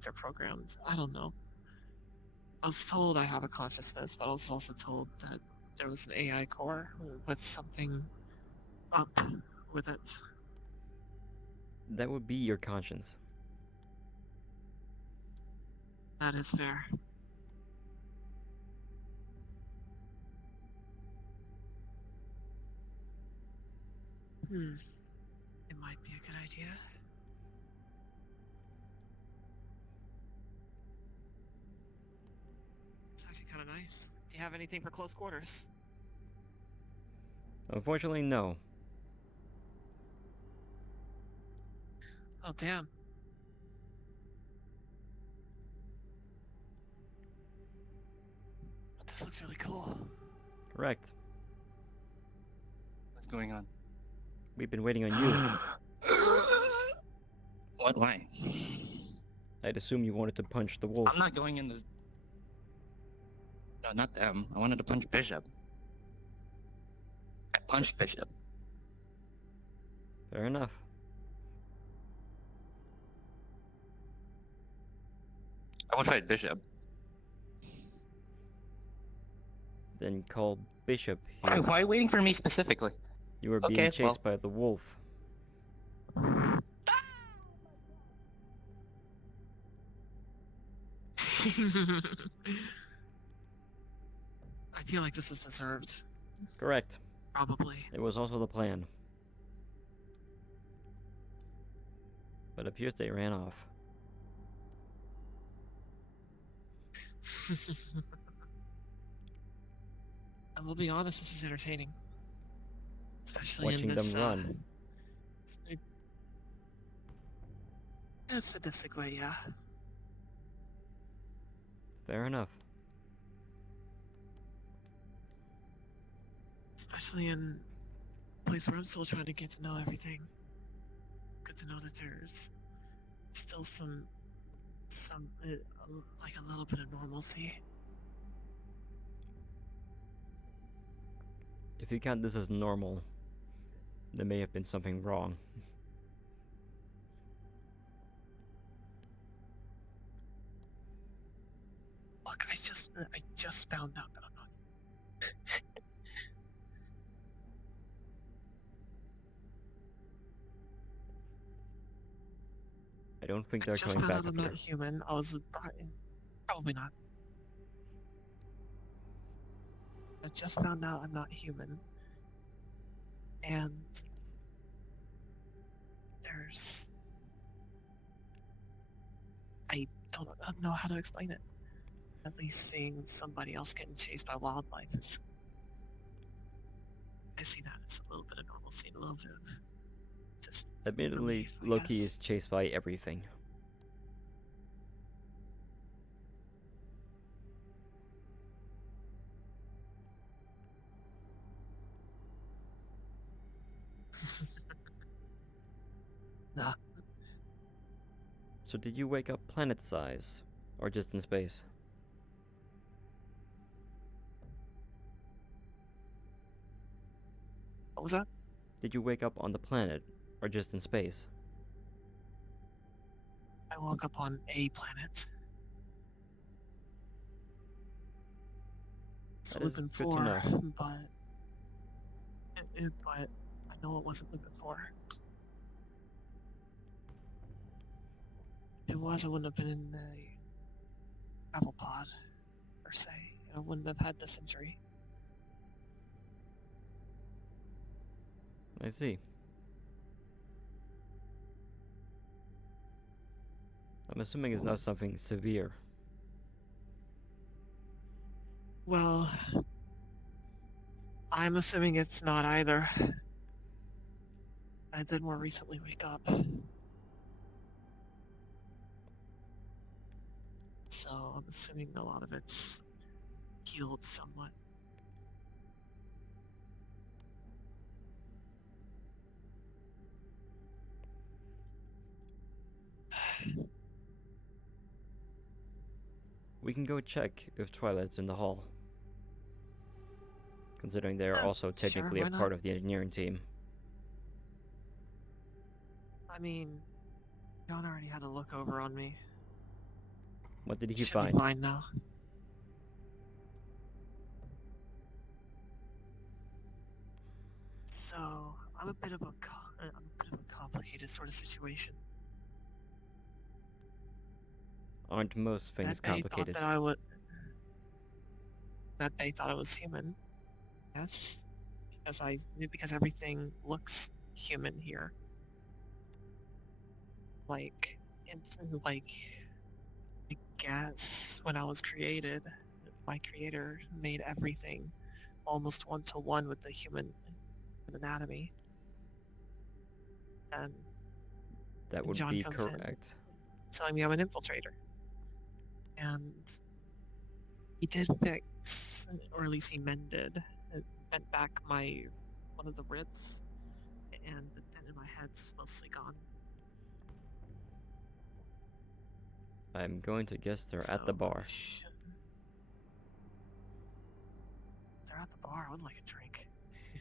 they're programmed. I don't know. I was told I have a consciousness, but I was also told that there was an AI core with something up with it. That would be your conscience. That is fair. It might be a good idea. It's actually kind of nice. Do you have anything for close quarters? Unfortunately, no. Oh, damn. But this looks really cool. Correct. What's going on? We've been waiting on you. What? Why? I'd assume you wanted to punch the wolf. I'm not going in the. No, not them. I wanted to punch Bishop. I punched Bishop. Fair enough. I want to fight Bishop. Then call Bishop Why here. are you waiting for me specifically? You were being Okay, chased by the wolf. I feel like this is deserved. Correct. Probably. It was also the plan. But it appears they ran off. I will be honest, this is entertaining. Especially Watching in this, them run. In a sadistic way, yeah. Fair enough. Especially in a place where I'm still trying to get to know everything. Good to know that there's still like a little bit of normalcy. If you count this as normal, There may have been something wrong. Look, I just found out that I'm not. I don't think I they're just coming found back out up I'm not here. human. I was probably not. I just found out I'm not human. And there's... I don't know how to explain it. At least seeing somebody else getting chased by wildlife is... I see that as a little bit of normalcy, a little bit of just... Admittedly, I Loki guess. is chased by everything. Nah. So did you wake up planet size? Or just in space? What was that? Did you wake up on the planet? Or just in space? I woke up on a planet. It's That is Lupin good to 4, know. but... but I know it wasn't Lupin 4. If it was, I wouldn't have been in a travel pod, per se. I wouldn't have had this injury. I see. I'm assuming it's not something severe. Well, I'm assuming it's not either. I did more recently wake up. So I'm assuming a lot of it's healed somewhat. We can go check if Twilight's in the hall. Considering they are also technically why a not? part of the engineering team. I mean, John already had a look over on me. What did he Should find? be fine now. So I'm a bit of a complicated sort of situation. Aren't most things That Bay complicated? thought that I would. That Bay thought I was human. Yes, because everything looks human here. Like, I guess when I was created, my creator made everything almost one-to-one with the human anatomy. And That would John be comes in, correct. telling me I'm an infiltrator. And he did fix, or at least he mended, bent back one of the ribs, and the dent in my head's mostly gone. I'm going to guess they're at the bar. They're at the bar. I would like a drink. Do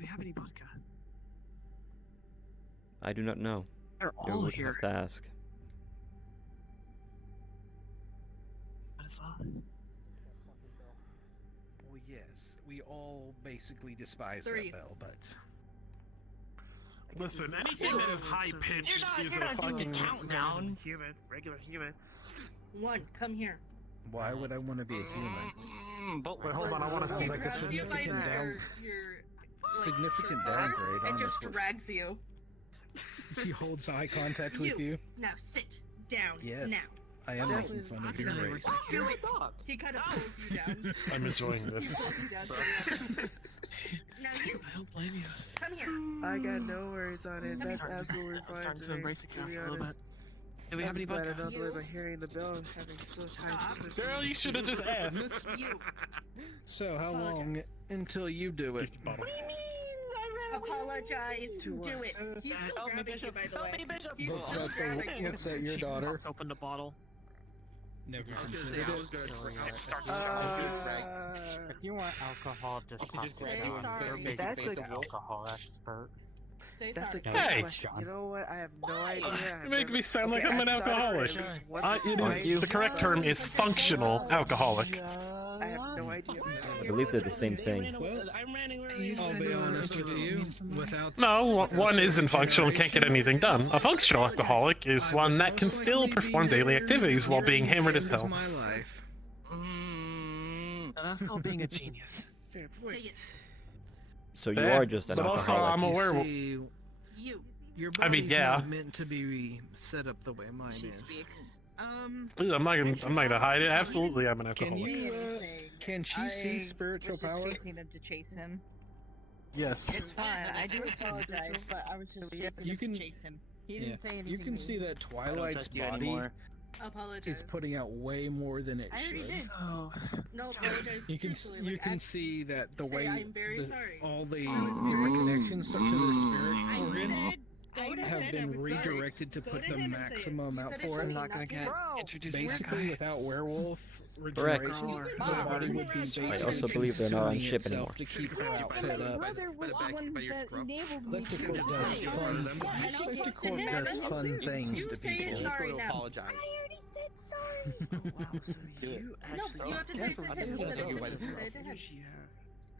we have any vodka? I do not know. They're You all would here. have to ask. Might as well. Well, yes, we all basically despise Three. that bell, but Listen, anything that is high pitched is a fucking countdown. Human, regular human. One, come here. why would I want to be a human? Wait, hold on, I want to see. He like a grabs you by significant down, significant downgrade, and just honestly. drags you. He holds eye contact with you. Now sit down. Yes, Now. I am making fun of your race. Do it. He kind of pulls you down. I'm enjoying He this. pulls you down. So you have to- now you. I don't blame you. Come here. I got no worries on it. I'm That's starting to- absolutely I'm fine starting to to me, embrace the to chaos be a little honest. bit. Do we have I'm any just glad I vodka? don't delay by hearing the bell and having such high frequency. Girl, you should have just asked. You. So, how long until you do it? Apologize. Do it. He's still Help me, grabbing you, Bishop. by the Help way. me, Bishop. He's Looks still at grabbing you. looks at your She daughter. pops open the bottle. Never I was gonna say, considered I was it. gonna So, if you want alcohol, just talk just to say John. sorry. You're That's basically the a- alcohol expert. Say That's sorry. a Hey! good question. You know what? I have no idea. You make me sound like I'm an alcoholic. It twice, is, the correct term is functional alcoholic. I have no idea. I believe they're the same thing. I'll be honest with you. Without No, one isn't functional and can't get anything done. A functional alcoholic is one that can still perform daily activities while being hammered as hell. my life. And that's called being a genius. Fair point. So you Yeah, are just an but also alcoholic. I'm a werewolf. See, You. your I mean, body's yeah. not meant to be set up the way mine is. Um. I'm not gonna hide it. Absolutely, I'm an Can alcoholic. you? Can she see spiritual was just power? chasing him to chase him. Yes. It's fine. I do apologize, but I was just chasing You him can- to chase him. He didn't say anything. You can see that Twilight's trust you body anymore. Apologize. is putting out way more than it I already should. did. No, apologize. You can truthfully, you like, can I- see that the say way I'm very the, sorry. all the different connections to the spirit organ Go to have him, been I'm sorry. redirected to Go put to the him and say it. maximum You out said it for to it. me, not to him. Introduce Basically, without werewolf Bro. regeneration, the body would be basically I also believe they're not on consuming ship itself anymore. to keep her output My up. brother was the one that enabled me to Electrical do does it. fun. And I'll talk to Electrical him does about fun it. things You to say people. it sorry now. apologize. I already said sorry. Oh wow, so you No, actually you have to say it to definitely him. You said it know to by him. the Say it to him.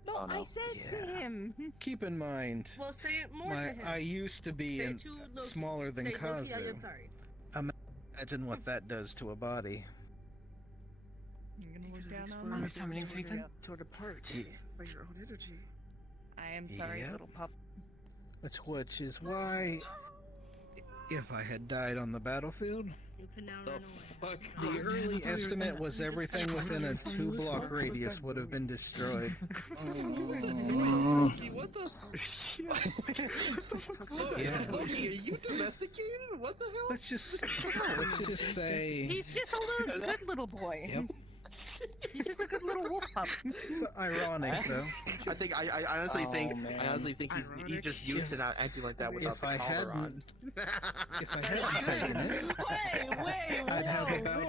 No, Oh, no. I said to him. Keep in mind, Well, say it more to him. I used to be Say it in, to Loki. smaller than Say, Loki, I am Kazu. sorry. Imagine what that does to a body. You're gonna look down Explore on me. with summoning Satan? Toward apart Yeah. by your own energy. I am sorry, Yep. little pup. Which is why, if I had died on the battlefield, You can now run away. the early estimate was everything within a 2-block radius would have been destroyed. What the? Yeah. Loki, are you domesticated? What the hell? Let's just say He's just a little good little boy. Yep. He's just a good little wolf pup. it's ironic though. I think I honestly think man. I honestly think he's just used to not acting like that without If the I collar on. hadn't, if I hadn't taken it, I'd have about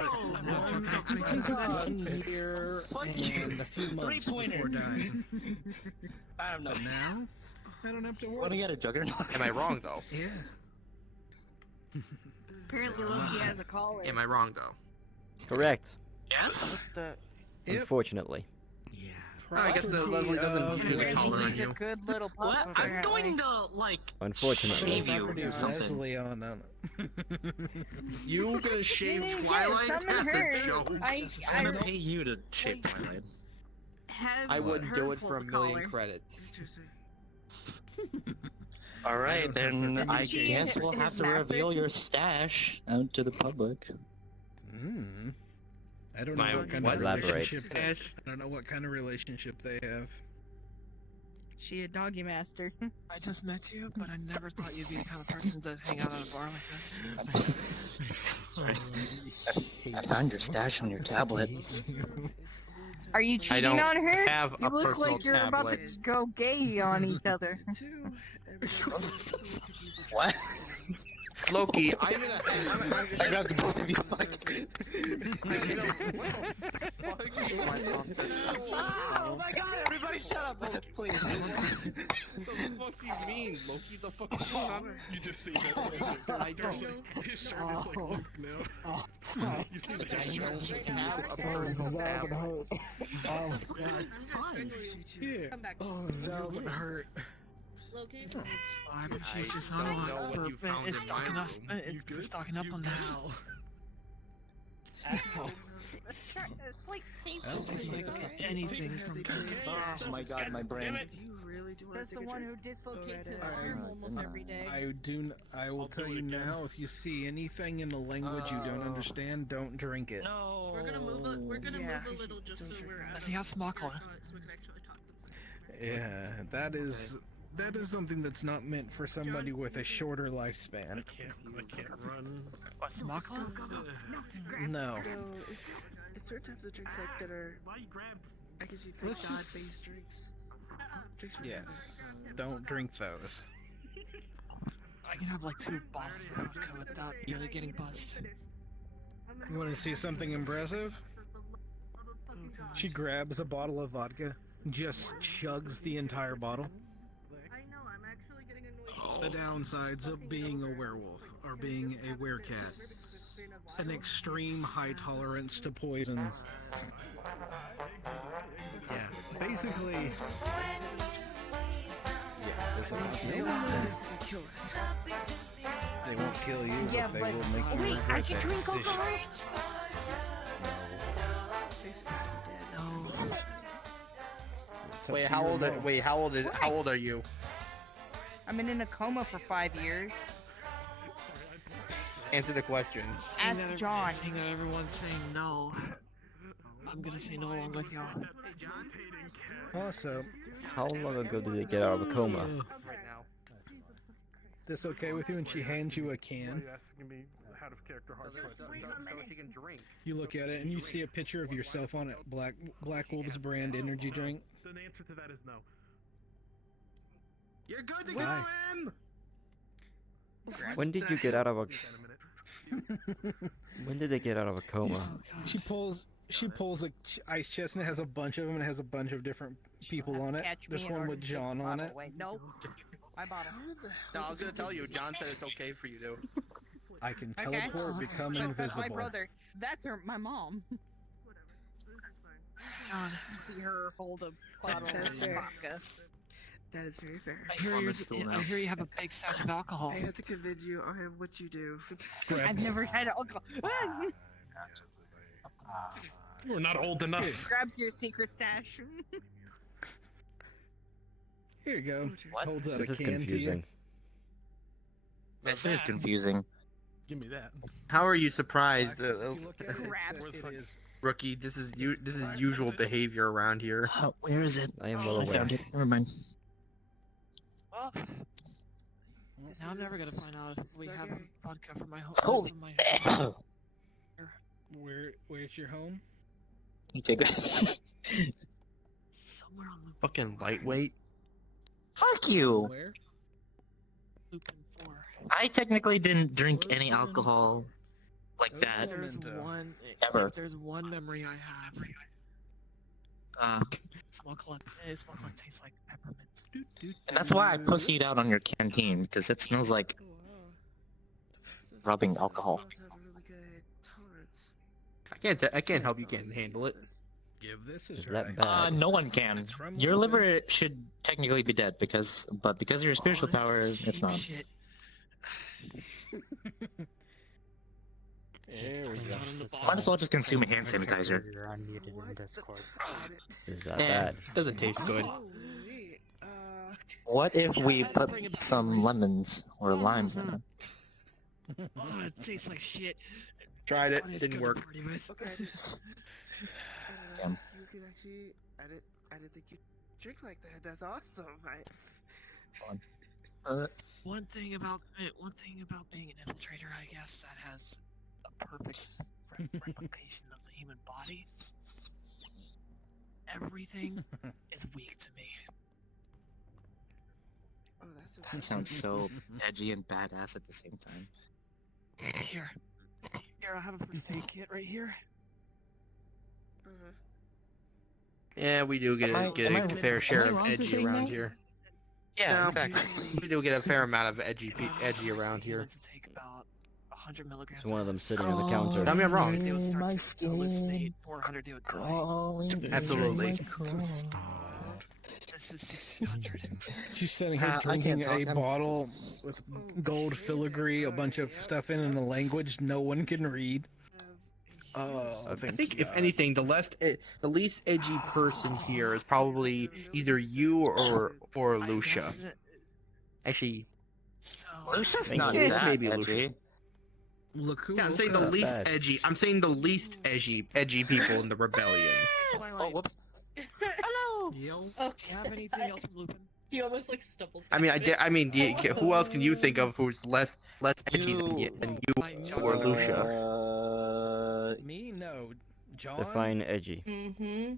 1 year and a few months before dying. I don't know. But now, I don't have to Want to worry. get a juggernaut? Am I wrong though? Yeah. Apparently Loki has a collar. Am I wrong though? Correct. Yes. The, Yep. Unfortunately. I guess the Leslie doesn't use a collar on He's a you. good little pup. What? I'm apparently. going to like Unfortunately. shave you Property or something. Leslie on it. You gonna shave You didn't Twilight? get summon That's her. a joke. I'm gonna pay you to shave Twilight. Have I wouldn't her do it pull for a the million collar. credits. All right, then Isn't I she guess we'll his have to master? reveal your stash out to the public. Hmm. I don't My know what kind what? of Elaborate. relationship. Stash? I don't know what kind of relationship they have. She a doggy master. I just met you, but I never thought you'd be the kind of person to hang out at a bar like this. I found your stash on your tablet. Are you I cheating don't on her? have You a look personal like you're about to tablet. go gay on each other. What? Loki, I'm gonna. I grabbed the both of you. Oh my god, everybody shut up, Loki, please. What the fuck do you mean, Loki? The fuck is going on? You just see that. I don't. His shirt is like, look now. You see the gesture? A personal tablet. Oh Here. Come back. Oh, that would hurt. Loki. I don't know what you found in my room. It's stocking up on this. It's like It's like anything from Oh my god, my brain. You really do want That's to the take a one drink? who dislocates his I- arm almost every day. I will tell you now, if you see anything in a language you don't understand, don't drink it. No. We're gonna move. We're gonna Yeah. move a little just so we're. Does he have smockle? So we can actually talk. Yeah, that is something that's not meant for somebody with a shorter lifespan. I can't run. What, smockle? No. No, it's certain types of drinks like that are. I guess you'd say Let's just- God-based drinks. Drinks for Yes. God. Don't drink those. I can have like 2 bottles of vodka without really getting buzzed. You want to see something impressive? She grabs a bottle of vodka, just chugs the entire bottle. The downsides of being a werewolf or being a werecat. An extreme high tolerance to poisons. Yeah, basically. They won't kill you, Yeah, but they but will make you wait, I regret can that drink decision. alcohol. Wait, how old are you? I've been in a coma for 5 years. Answer the questions. Ask John. Seeing that everyone's saying no, I'm gonna say no along with y'all. Also, How long ago did they get out of a coma? this okay with you? And she hands you a can. You look at it and you see a picture of yourself on it. Black Wolves brand energy drink. The answer to that is no. You're good to Why? go in. When did you get out of a? When did they get out of a coma? She pulls a ice chest and it has a bunch of them and it has a bunch of different people on it. Catch me There's in one order with to take John the on bottle it. away. Nope. My bottle. No, I was gonna tell you. John said it's okay for you to. I can Okay. teleport, become No, that's my invisible. brother. That's my mom. John, See her hold a bottle That's of fair. vodka. That is very fair. I hear you have a big stash of alcohol. I have to convince you on what you do. I've never had alcohol. We're not old enough. Grabs your secret stash. Here you go. What? Holds out This a is can to you. confusing. This is confusing. Give me that. How are you surprised, If you look at it, it Grabs. says it is. rookie? This is usual behavior around here. Where is it? I am well I aware. found it. Never mind. Well, now I'm never gonna find out if we have vodka for my home. Holy. For my Where's your home? Okay, good. somewhere on the Fucking lightweight. Fuck you. Where? Lupin 4. I technically didn't drink any alcohol like that. There's Memento. one. Ever. If there's one memory I have. Small club tastes like peppermint. And that's why I pussied out on your canteen, because it smells like Oh, wow. rubbing alcohol. You must have a really good tolerance. I can't help you can't handle it. Give this a Is try. that bad? No one can. It's from Your Lupin. liver should technically be dead, because of your spiritual power, it's not. Shit. There we go. Might as well just consume a hand sanitizer. You're unmuted in Discord. Is that Eh, bad? doesn't taste good. Oh, wait. What if we put some lemons or limes in it? Oh, it tastes like shit. Tried it, But it's didn't good to work. party with. Okay. Damn. You can actually. I didn't think you drink like that. That's awesome. One thing about being an infiltrator, I guess, that has a perfect replication of the human body. Everything is weak to me. Oh, that's. That sounds so edgy and badass at the same time. Here, I have a first aid kit right here. Yeah, we do get Am I- am I- a fair share am I of wrong for edgy saying around that? here. Yeah, No, exactly. We do get a fair amount of edgy around here. To take about 100 milligrams. There's one of them sitting on the counter. Tell me I'm wrong. They would start My to hallucinate. skin 400 they would die. crawling Absolutely. in my craw. This is 1600. She's sitting here I drinking can't a talk, I'm- bottle with gold filigree, a bunch of stuff in a language no one can read. Oh, I think if anything, the least edgy person here is probably either you or Lucia. Actually, Lucia's Thank not you. that Maybe edgy. Look who yeah, I'm woke saying the up. least bad. edgy. I'm saying the least edgy people in the rebellion. Oh, whoops. Hello. Yo. Oh, Do you have anything else from Lupin? he almost like stumbles. I mean, back a bit. who else can you think of who's less edgy than you or Lucia? Me? No. John? Define edgy. Mm-hmm.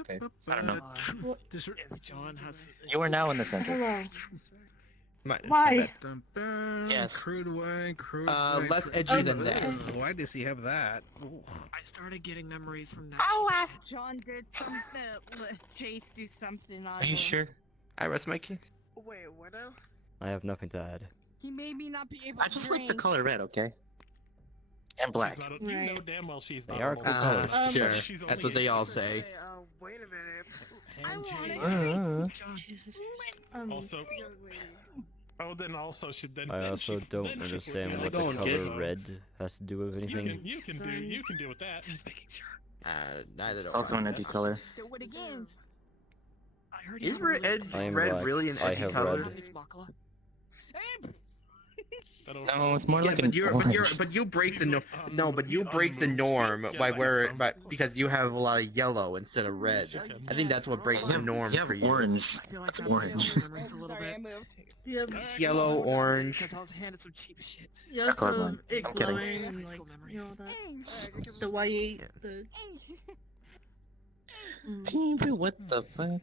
Okay, I don't know. If John has. You are now in the center. Hello. Why? Yes. Crude way, crude way. Less crude- edgy than that. Why does he have that? Ooh. I started getting memories from that. Oh, shit. John did something. Let Jace do something on Are you him. sure? I rest my case. Wait, what now? I have nothing to add. He made me not be able I to just like the drink. color red, okay? And black. She's not a- You know damn well she's They not. are a cool woman. colors. Sure. She's That's only what they all 18%. say. Wait a minute. I want to Uh, drink. Also, then also she then. I then also she, don't then she understand forgets what the Don't get- color red has to do with anything. You can deal with that. Just making sure. Neither do It's also I. an edgy color. Do it again. I heard Is you have a red, I am red black. really an I edgy have color? red. It's Makala. No, it's more Yeah, like but an you're but you break the but you break the norm by where because you have a lot of yellow instead of red. I think that's what breaks the norm You have for you. orange. I feel like It's that orange. memories a little bit. Yeah, Yellow, orange. Because I was handed some cheap shit. you also colorblind. have it I'm kidding. glowing and like you know that the white, the People, what the fuck?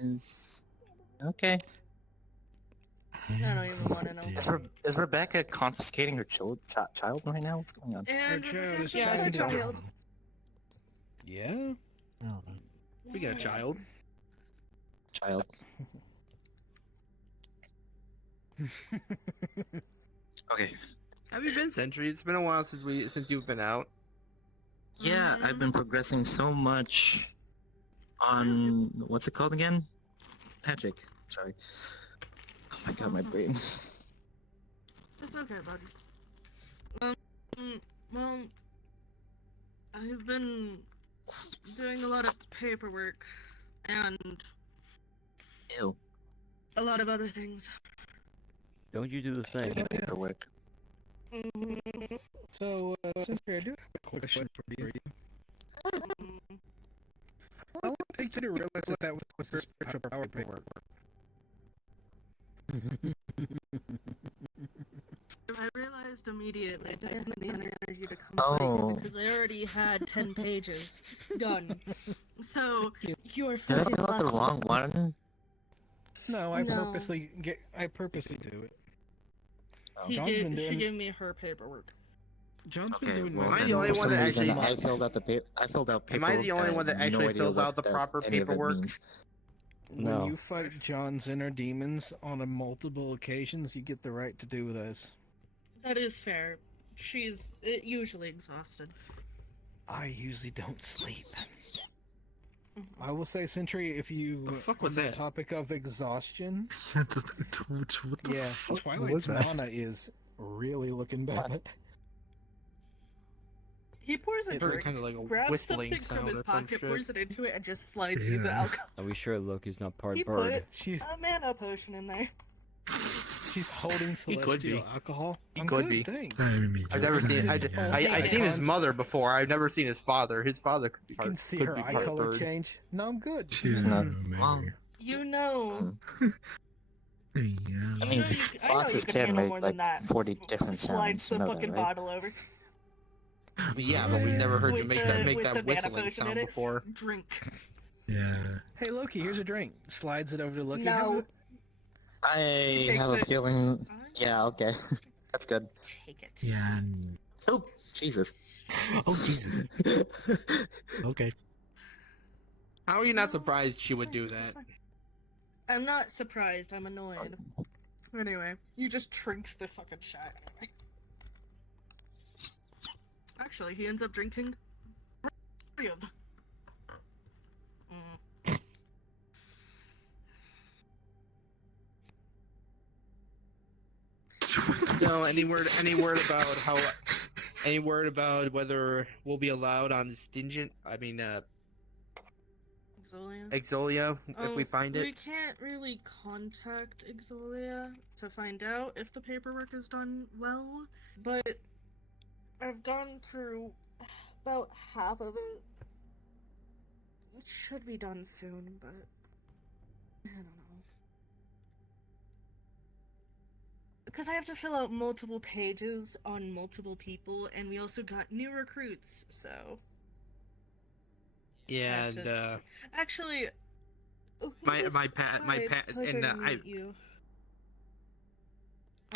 Is okay. I don't even want to know. Is Rebecca confiscating her child right now? What's going on? And Her child is Rebecca's fine. a child. Yeah. We got a child. Child. Okay. Have you been, Sentry? It's been a while since you've been out. Yeah, I've been progressing so much on what's it called again? Magic. Sorry. Oh my god, my brain. It's okay, bud. Well, I've been doing a lot of paperwork and Ew. a lot of other things. Don't you do the same? Paperwork. So, Sentry, I do have a question for you. How long did it take you to realize that was the spiritual power paperwork? I realized immediately I didn't have the energy to come Oh. because I already had 10 pages done. So, you're Did I fucking fill out the lucky. wrong one? No, I No. purposely do it. She John's been doing gave me her paperwork. John's been Okay, doing well, mine. Am I then the only for one some that reason actually- I filled out paperwork. Am I the only and one that I have no actually idea fills what out the that- proper any of it paperwork? means. When No. you fight John's inner demons on a multiple occasions, you get the right to do this. That is fair. She's usually exhausted. I usually don't sleep. I will say, Sentry, if you The fuck was on the that? topic of exhaustion, What the yeah, fuck was Twilight's that? mana is really looking bad. He pours a It's like drink, kinda like a grabs whistling something from sound his or some pocket, shit. pours it into it, and just slides you the alcohol. Are we sure Loki's not part He bird? put a mana potion in there. She's holding He could celestial be. alcohol. He I'm could good, be. thanks. I've never seen. I've seen his mother before. I've never seen his father. His father could be You part, can see could her be eye part color bird. change. No, I'm good. You know. I mean, I know you foxes can can handle make more than like that. 40 different Slides sounds. the You know that, fucking right? bottle over. Yeah, but we've never heard you With make the- that with the mana whistling potion sound in it. before. Drink. Yeah. Hey, Loki, here's a drink. Slides it over to Loki. No. I takes have a it. feeling. Yeah, okay. That's good. Take it. Yeah. Oh, Jesus. Oh, Jesus. Okay. How are you not surprised she would do that? I'm not surprised. I'm annoyed. Anyway, you just drinks the fucking shot. Anyway. Actually, he ends up drinking 3 of them. So, any word about whether we'll be allowed on Stingent? I mean, Exolia? Exolia, if we find We it. can't really contact Exolia to find out if the paperwork is done well, but I've gone through about half of it. It should be done soon, but I don't know. Because I have to fill out multiple pages on multiple people, and we also got new recruits, so... Yeah, have and to- Actually... my pet, Hi, it's a pleasure and to I meet you.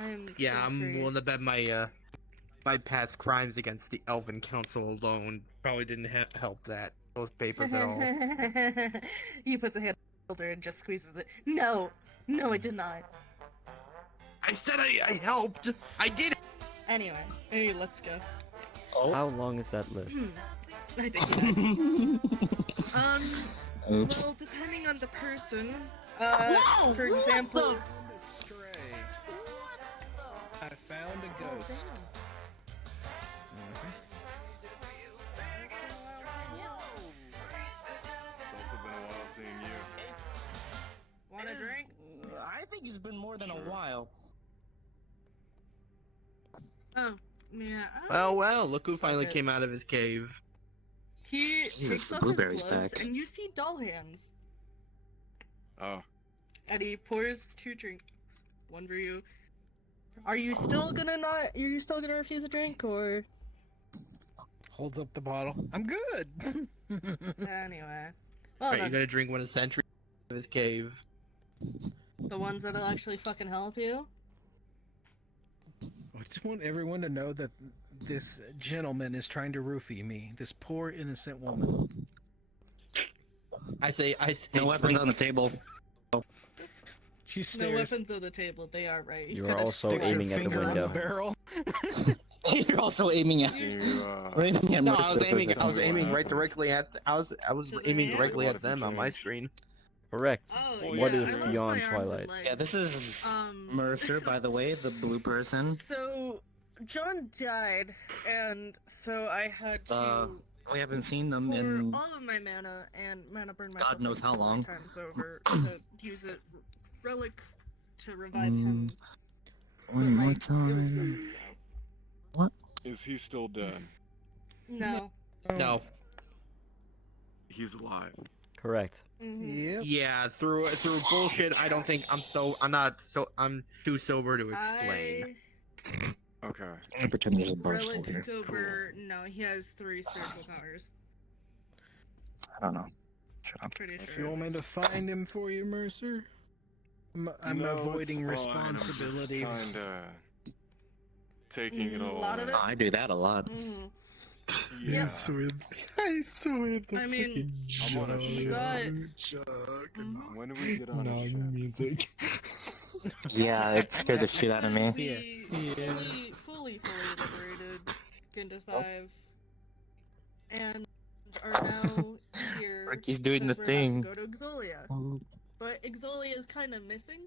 I'm Yeah, so I'm straight. willing to bet my past crimes against the Elven Council alone probably didn't help those papers at all. He puts a hand on the shoulder and just squeezes it. No, no, it did not. I said I helped. I did. Anyway, hey, let's go. How long is that list? I think you Oops. well, depending on the person, Whoa, for what example, I found a ghost. want a drink? I think it's been more than a while. Oh, yeah. Well, look who finally came out of his cave. He Jesus, takes the off blueberry's his gloves, back. and you see doll hands. Oh. And he pours 2 drinks, one for you. Are you still gonna not? Are you still gonna refuse a drink, or? Holds up the bottle. I'm good. Anyway, well Right, you then, gotta drink one of Sentry of his cave. the ones that'll actually fucking help you. I just want everyone to know that this gentleman is trying to roofie me. This poor innocent woman. I say. No weapons on the table. She No stares. weapons on the table. They are right. You are kinda also sticks her aiming at the finger on window. barrel. You're also aiming at. We're aiming at No, Murder I was aiming. Circus. I was aiming right directly at. I was To the aiming hand? directly at them on my screen. Correct. Oh, What yeah, is I lost beyond my arms and Twilight? legs. Yeah, this is Mercer, by the way, the blue person. So, John died, and so I had to We haven't seen them pour in all of my mana and mana burn myself God knows how 4 long. times over to use a relic to revive him. One more It was time. good, so. What? Is he still dead? No. No. He's alive. Correct. Mm-hmm. Yeah, through bullshit. I don't think I'm too sober to explain. Okay. I pretend there's a bar still Relic here. Gober, no, he has 3 spiritual powers. I don't know. Shut up. Pretty If sure. you want me to find him for you, Mercer? I'm No, avoiding it's fine. I'm just responsibility. kinda taking it all. A lot of it. I do that a lot. Mhm. Yeah. I swear the I mean, I'm on a you ship. got. When do we get on a ship? music. Yeah, it scared the shit out of me. We fully liberated Ginda 5 and are now here. Ricky's doing the because we're thing. about to go to Exolia. But Exolia is kind of missing.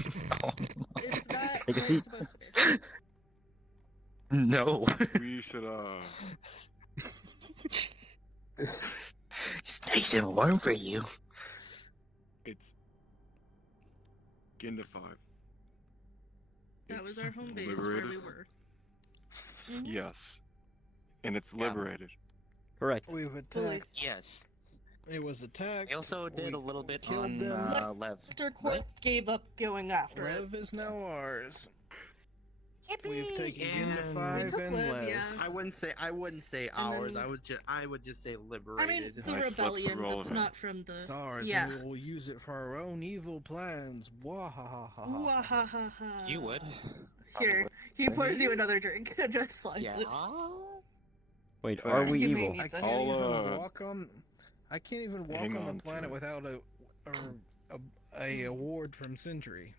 It's not Take a where seat. it's supposed to be. No. We should It's nice and warm for you. It's Ginda 5. That was our home base liberated? where we were. Mhm. Yes. And it's liberated. Correct. We've attacked. Yes. It was attacked. We also did a little bit killed on them. Lev. After Court gave up going after it. Lev is now ours. Yippee! We've taken And Ginda 5 took and Lev, Lev. yeah. I wouldn't say And ours. then- I would just say I mean, liberated. the I slept through rebellions, all it's of it. not from the. It's ours, Yeah. and we will use it for our own evil plans. Wahahaha. Wahahaha. You would. Here, he pours you another drink and just slides Yeah. it. Wait, are we You may evil? need I this. can't even I'll, walk on. I can't even walk hang on on the to planet it. without a award from Sentry.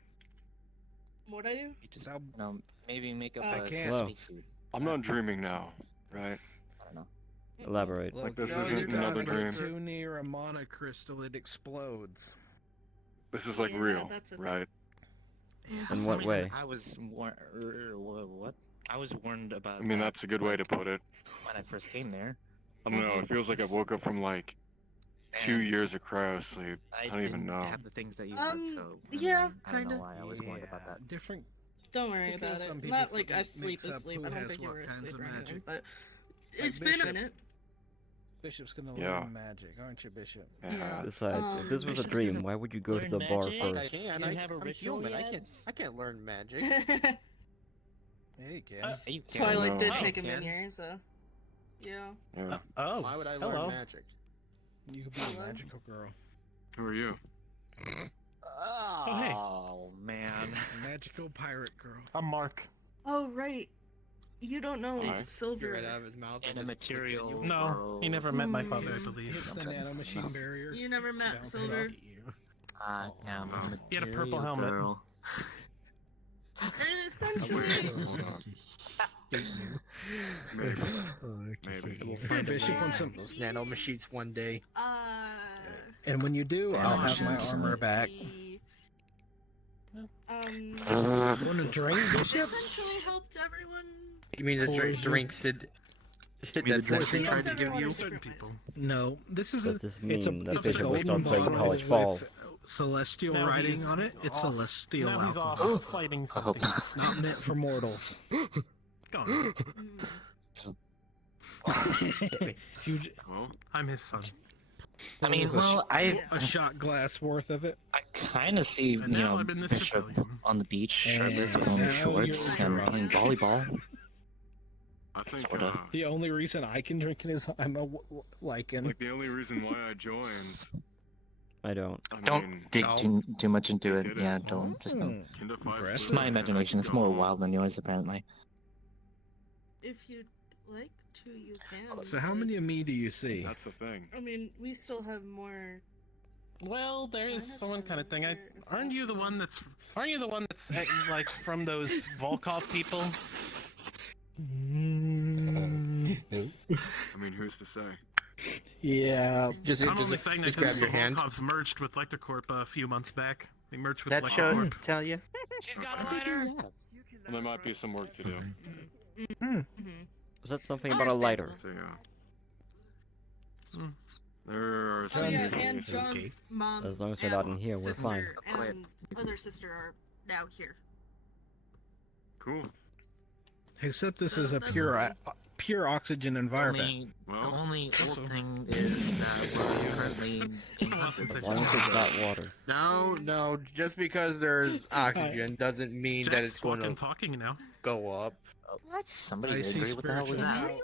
What'd I do? You just maybe make up I a can't. Hello. spacesuit. I'm not dreaming now, right? I don't know. Elaborate. Like, this no, isn't you're another not, but dream. too near a mana crystal, it explodes. This is like Yeah, real, that's a thing. right? For In some what reason, way? I was what? I was warned about. I mean, that that's a good way to put it. when I first came there. I don't know. It feels like I woke up from like 2 And years of cryo sleep. I don't even didn't know. have the things that you had, so yeah, I don't know kinda. why I was warned about that. Different. Don't worry Because about some it. people Not like I mix sleep up asleep. who I don't has think you what were kinds asleep of or anything, magic. but Like it's been a Bishop. minute. Bishop's gonna Yeah. learn magic, aren't you, Bishop? Yeah. Besides, if this was a Bishop's dream, gonna why would you go to learn the bar magic? I first? can. Do you have a I'm ritual human. yet? I can't learn magic. Hey, Ken. You can. Twilight did Oh, take him Ken. in here, so yeah. Yeah. Oh. Why would I hello. learn magic? You could be a magical girl. Who are you? Oh man. Magic magical pirate girl. I'm Mark. Oh right. You don't know Alright. Silver. Right out of his mouth. In a material. No, he never met my father, I believe. Hits the nanomachine barrier. You never met Silver. I am a He had a purple material helmet. girl. Essentially. Maybe. Maybe. We'll find Bishop on some. those nanomachines one day. And when you do, I'll have my armor back. Want to drain Bishop? Essentially helped everyone. You mean the drinks that Sentry tried to give you? Certain people. No, this is Does a. this It's a. mean that It's a Bishop will golden start playing bottle College with Ball? celestial Now writing he's on it. It's off. celestial Now he's alcohol. off fighting something. Not meant for mortals. Gone. I'm his son. I mean, well, a shot glass worth of it. I kind of see, And you now know, I'm in the Bishop civilian. on the beach, shirtless And with only now shorts you're and playing volleyball. I think Sorta. The only reason I can drink it is I'm a lichen. like the only reason why I joined. I don't. Don't dig too much into it. Yeah, don't. Just don't. It's my imagination. It's more wild than yours, apparently. If you'd like to, you can. So how many of me do you see? That's the thing. I mean, we still have more. Well, there is someone kind of thing. Aren't you the one that's like from those Volkov people? I mean, who's to say? Yeah, I'm only saying that just because grab the your hand. Volkovs merged with Lectorcorp a few months back. They merged with That should Lectorcorp. tell you. She's got a lighter. Well, there might be some work to do. Was that something about a lighter? So, yeah. There are some Oh yeah, things. and John's mom. As long as we're not in here, we're fine. sister and other sister are now here. Cool. Except this is a pure oxygen environment. The only old thing is that we're currently being As long as it's not water. No, just because there's oxygen doesn't mean that Jack's it's going fucking to talking now. go up. What? Somebody I did see agree. What the hell was spiritual that? power.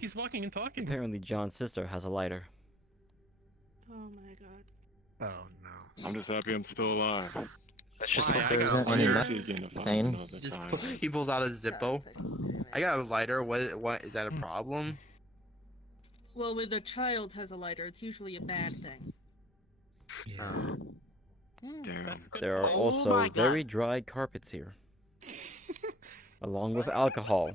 He's walking and talking. Apparently, John's sister has a lighter. Oh my god. Oh no. I'm just happy I'm still alive. That's just Why, what I there got isn't a any lighter. Seeking to find Thane. another Just time. he pulls out a Zippo. I got a lighter. What is that a problem? Well, when a child has a lighter, it's usually a bad thing. Damn. There are Oh also my God. very dry carpets here, along with alcohol.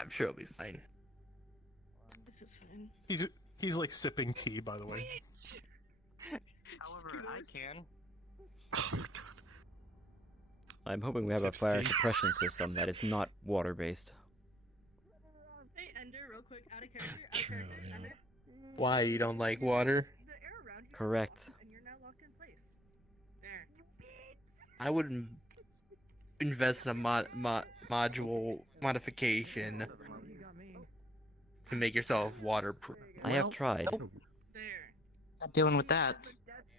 I'm sure it'll be fine. This is fine. He's like sipping tea, by the way. However, I can. I'm hoping we have a Sips fire tea. suppression system that is not water-based. Hey, Ender, real quick, out of character, Ender. Why you don't like water? The air around you Correct. and you're now locked in place. There. I would invest in a module modification to make yourself waterproof. I have tried. Not dealing with that.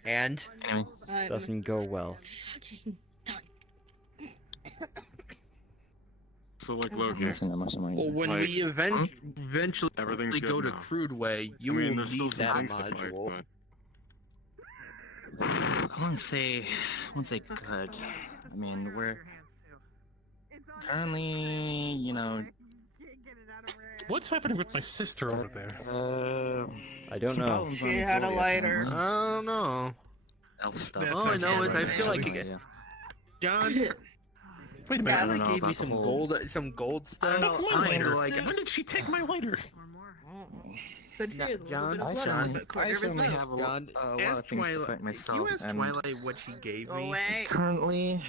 And Anyway. Doesn't go well. Fucking done. So like I'm Loki. missing that much of my well, when Like, we eventually Everything's go good to now. crude way, you I mean, will there's still need some that things to fight, module. but I wouldn't say good. I mean, we're currently, you know. What's happening with my sister over there? I don't know. She had a lighter. I don't know. Elf stuff. That All I sounds know about is I right, feel like actually. it, John. Wait a minute. I don't Alec know gave me about the some whole- gold stuff. That's my I lighter. like When did she take my lighter? Said he has a little John, bit of I blood on certainly, the corner I of his certainly mouth. have a John, lot of ask things to Twilight. fight myself. You asked and Twilight what she gave Go me. away. currently,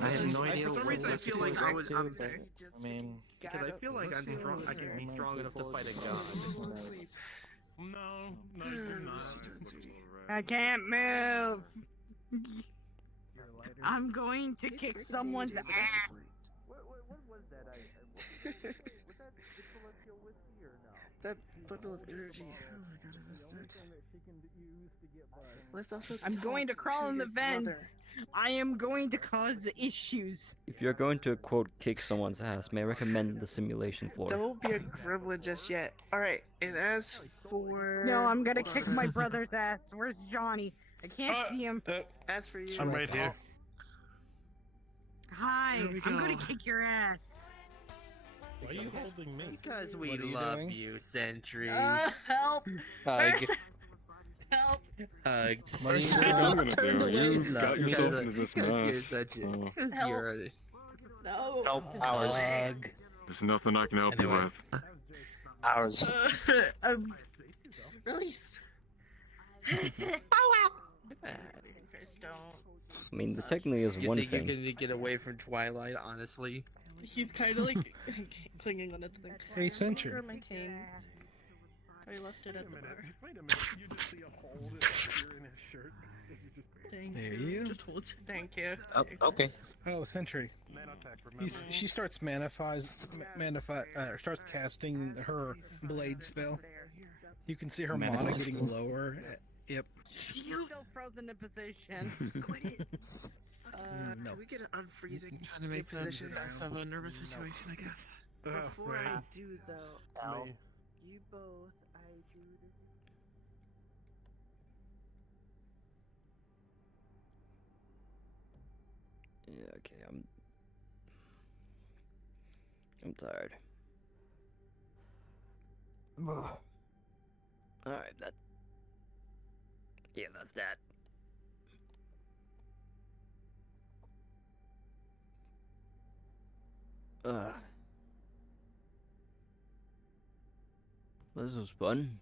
I have no idea For some what reason, I that's feel like supposed to I'm do, but, I mean, because I feel like I'm strong. I can be strong enough to fight a god. No, you're not. I can't move. I'm going to kick someone's ass. What was that? Was that the celestial whiskey or no? That bundle of energy. Oh my god, I missed it. Let's also I'm going to talk crawl in the your brother. vents. I am going to cause issues. If you're going to, quote, kick someone's ass, may I recommend the simulation floor? Don't be a gremlin just yet. Alright, and as for... No, I'm gonna kick my brother's ass. Where's Johnny? I can't see him. As for you... I'm right here. Hi, Here we I'm go. gonna kick your ass. Why are you holding me? Because we What are you love doing? you, Sentry. Help! Hug. Help! Hugs. What are you gonna do? You got yourself into this You're mess. such a, Oh. because Help. you're a No. Nope, ours. hug. There's nothing I can help you Anyway. with. Ours. Release. Chris, don't. I mean, the technically is You one think thing. you can get away from Twilight, honestly? He's kind of like clinging on to the thing. Hey, It's no Sentry. longer my cane. I left it at the bar. Wait a minute. You just see a hole that appear in his shirt. Thank There you. you. Just hold. Thank you. Oh, okay. Oh, Sentry. Nanotech, She starts starts casting her blade spell. You can see her mana Manifesting. getting lower. Yep. You still frozen in position. Quit it. No. Can we get an unfreezing Trying to make the position? best of a nervous situation, I guess. Before I right. do though, Ow. you both, I do. Yeah, okay, I'm tired. Alright, that... Yeah, that's that. This was fun.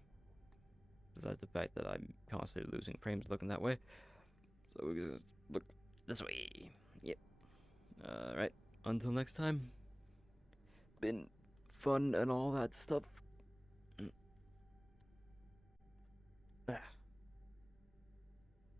Besides the fact that I'm constantly losing frames looking that way. So we're gonna look this way. Yep. Alright, until next time. Been fun and all that stuff.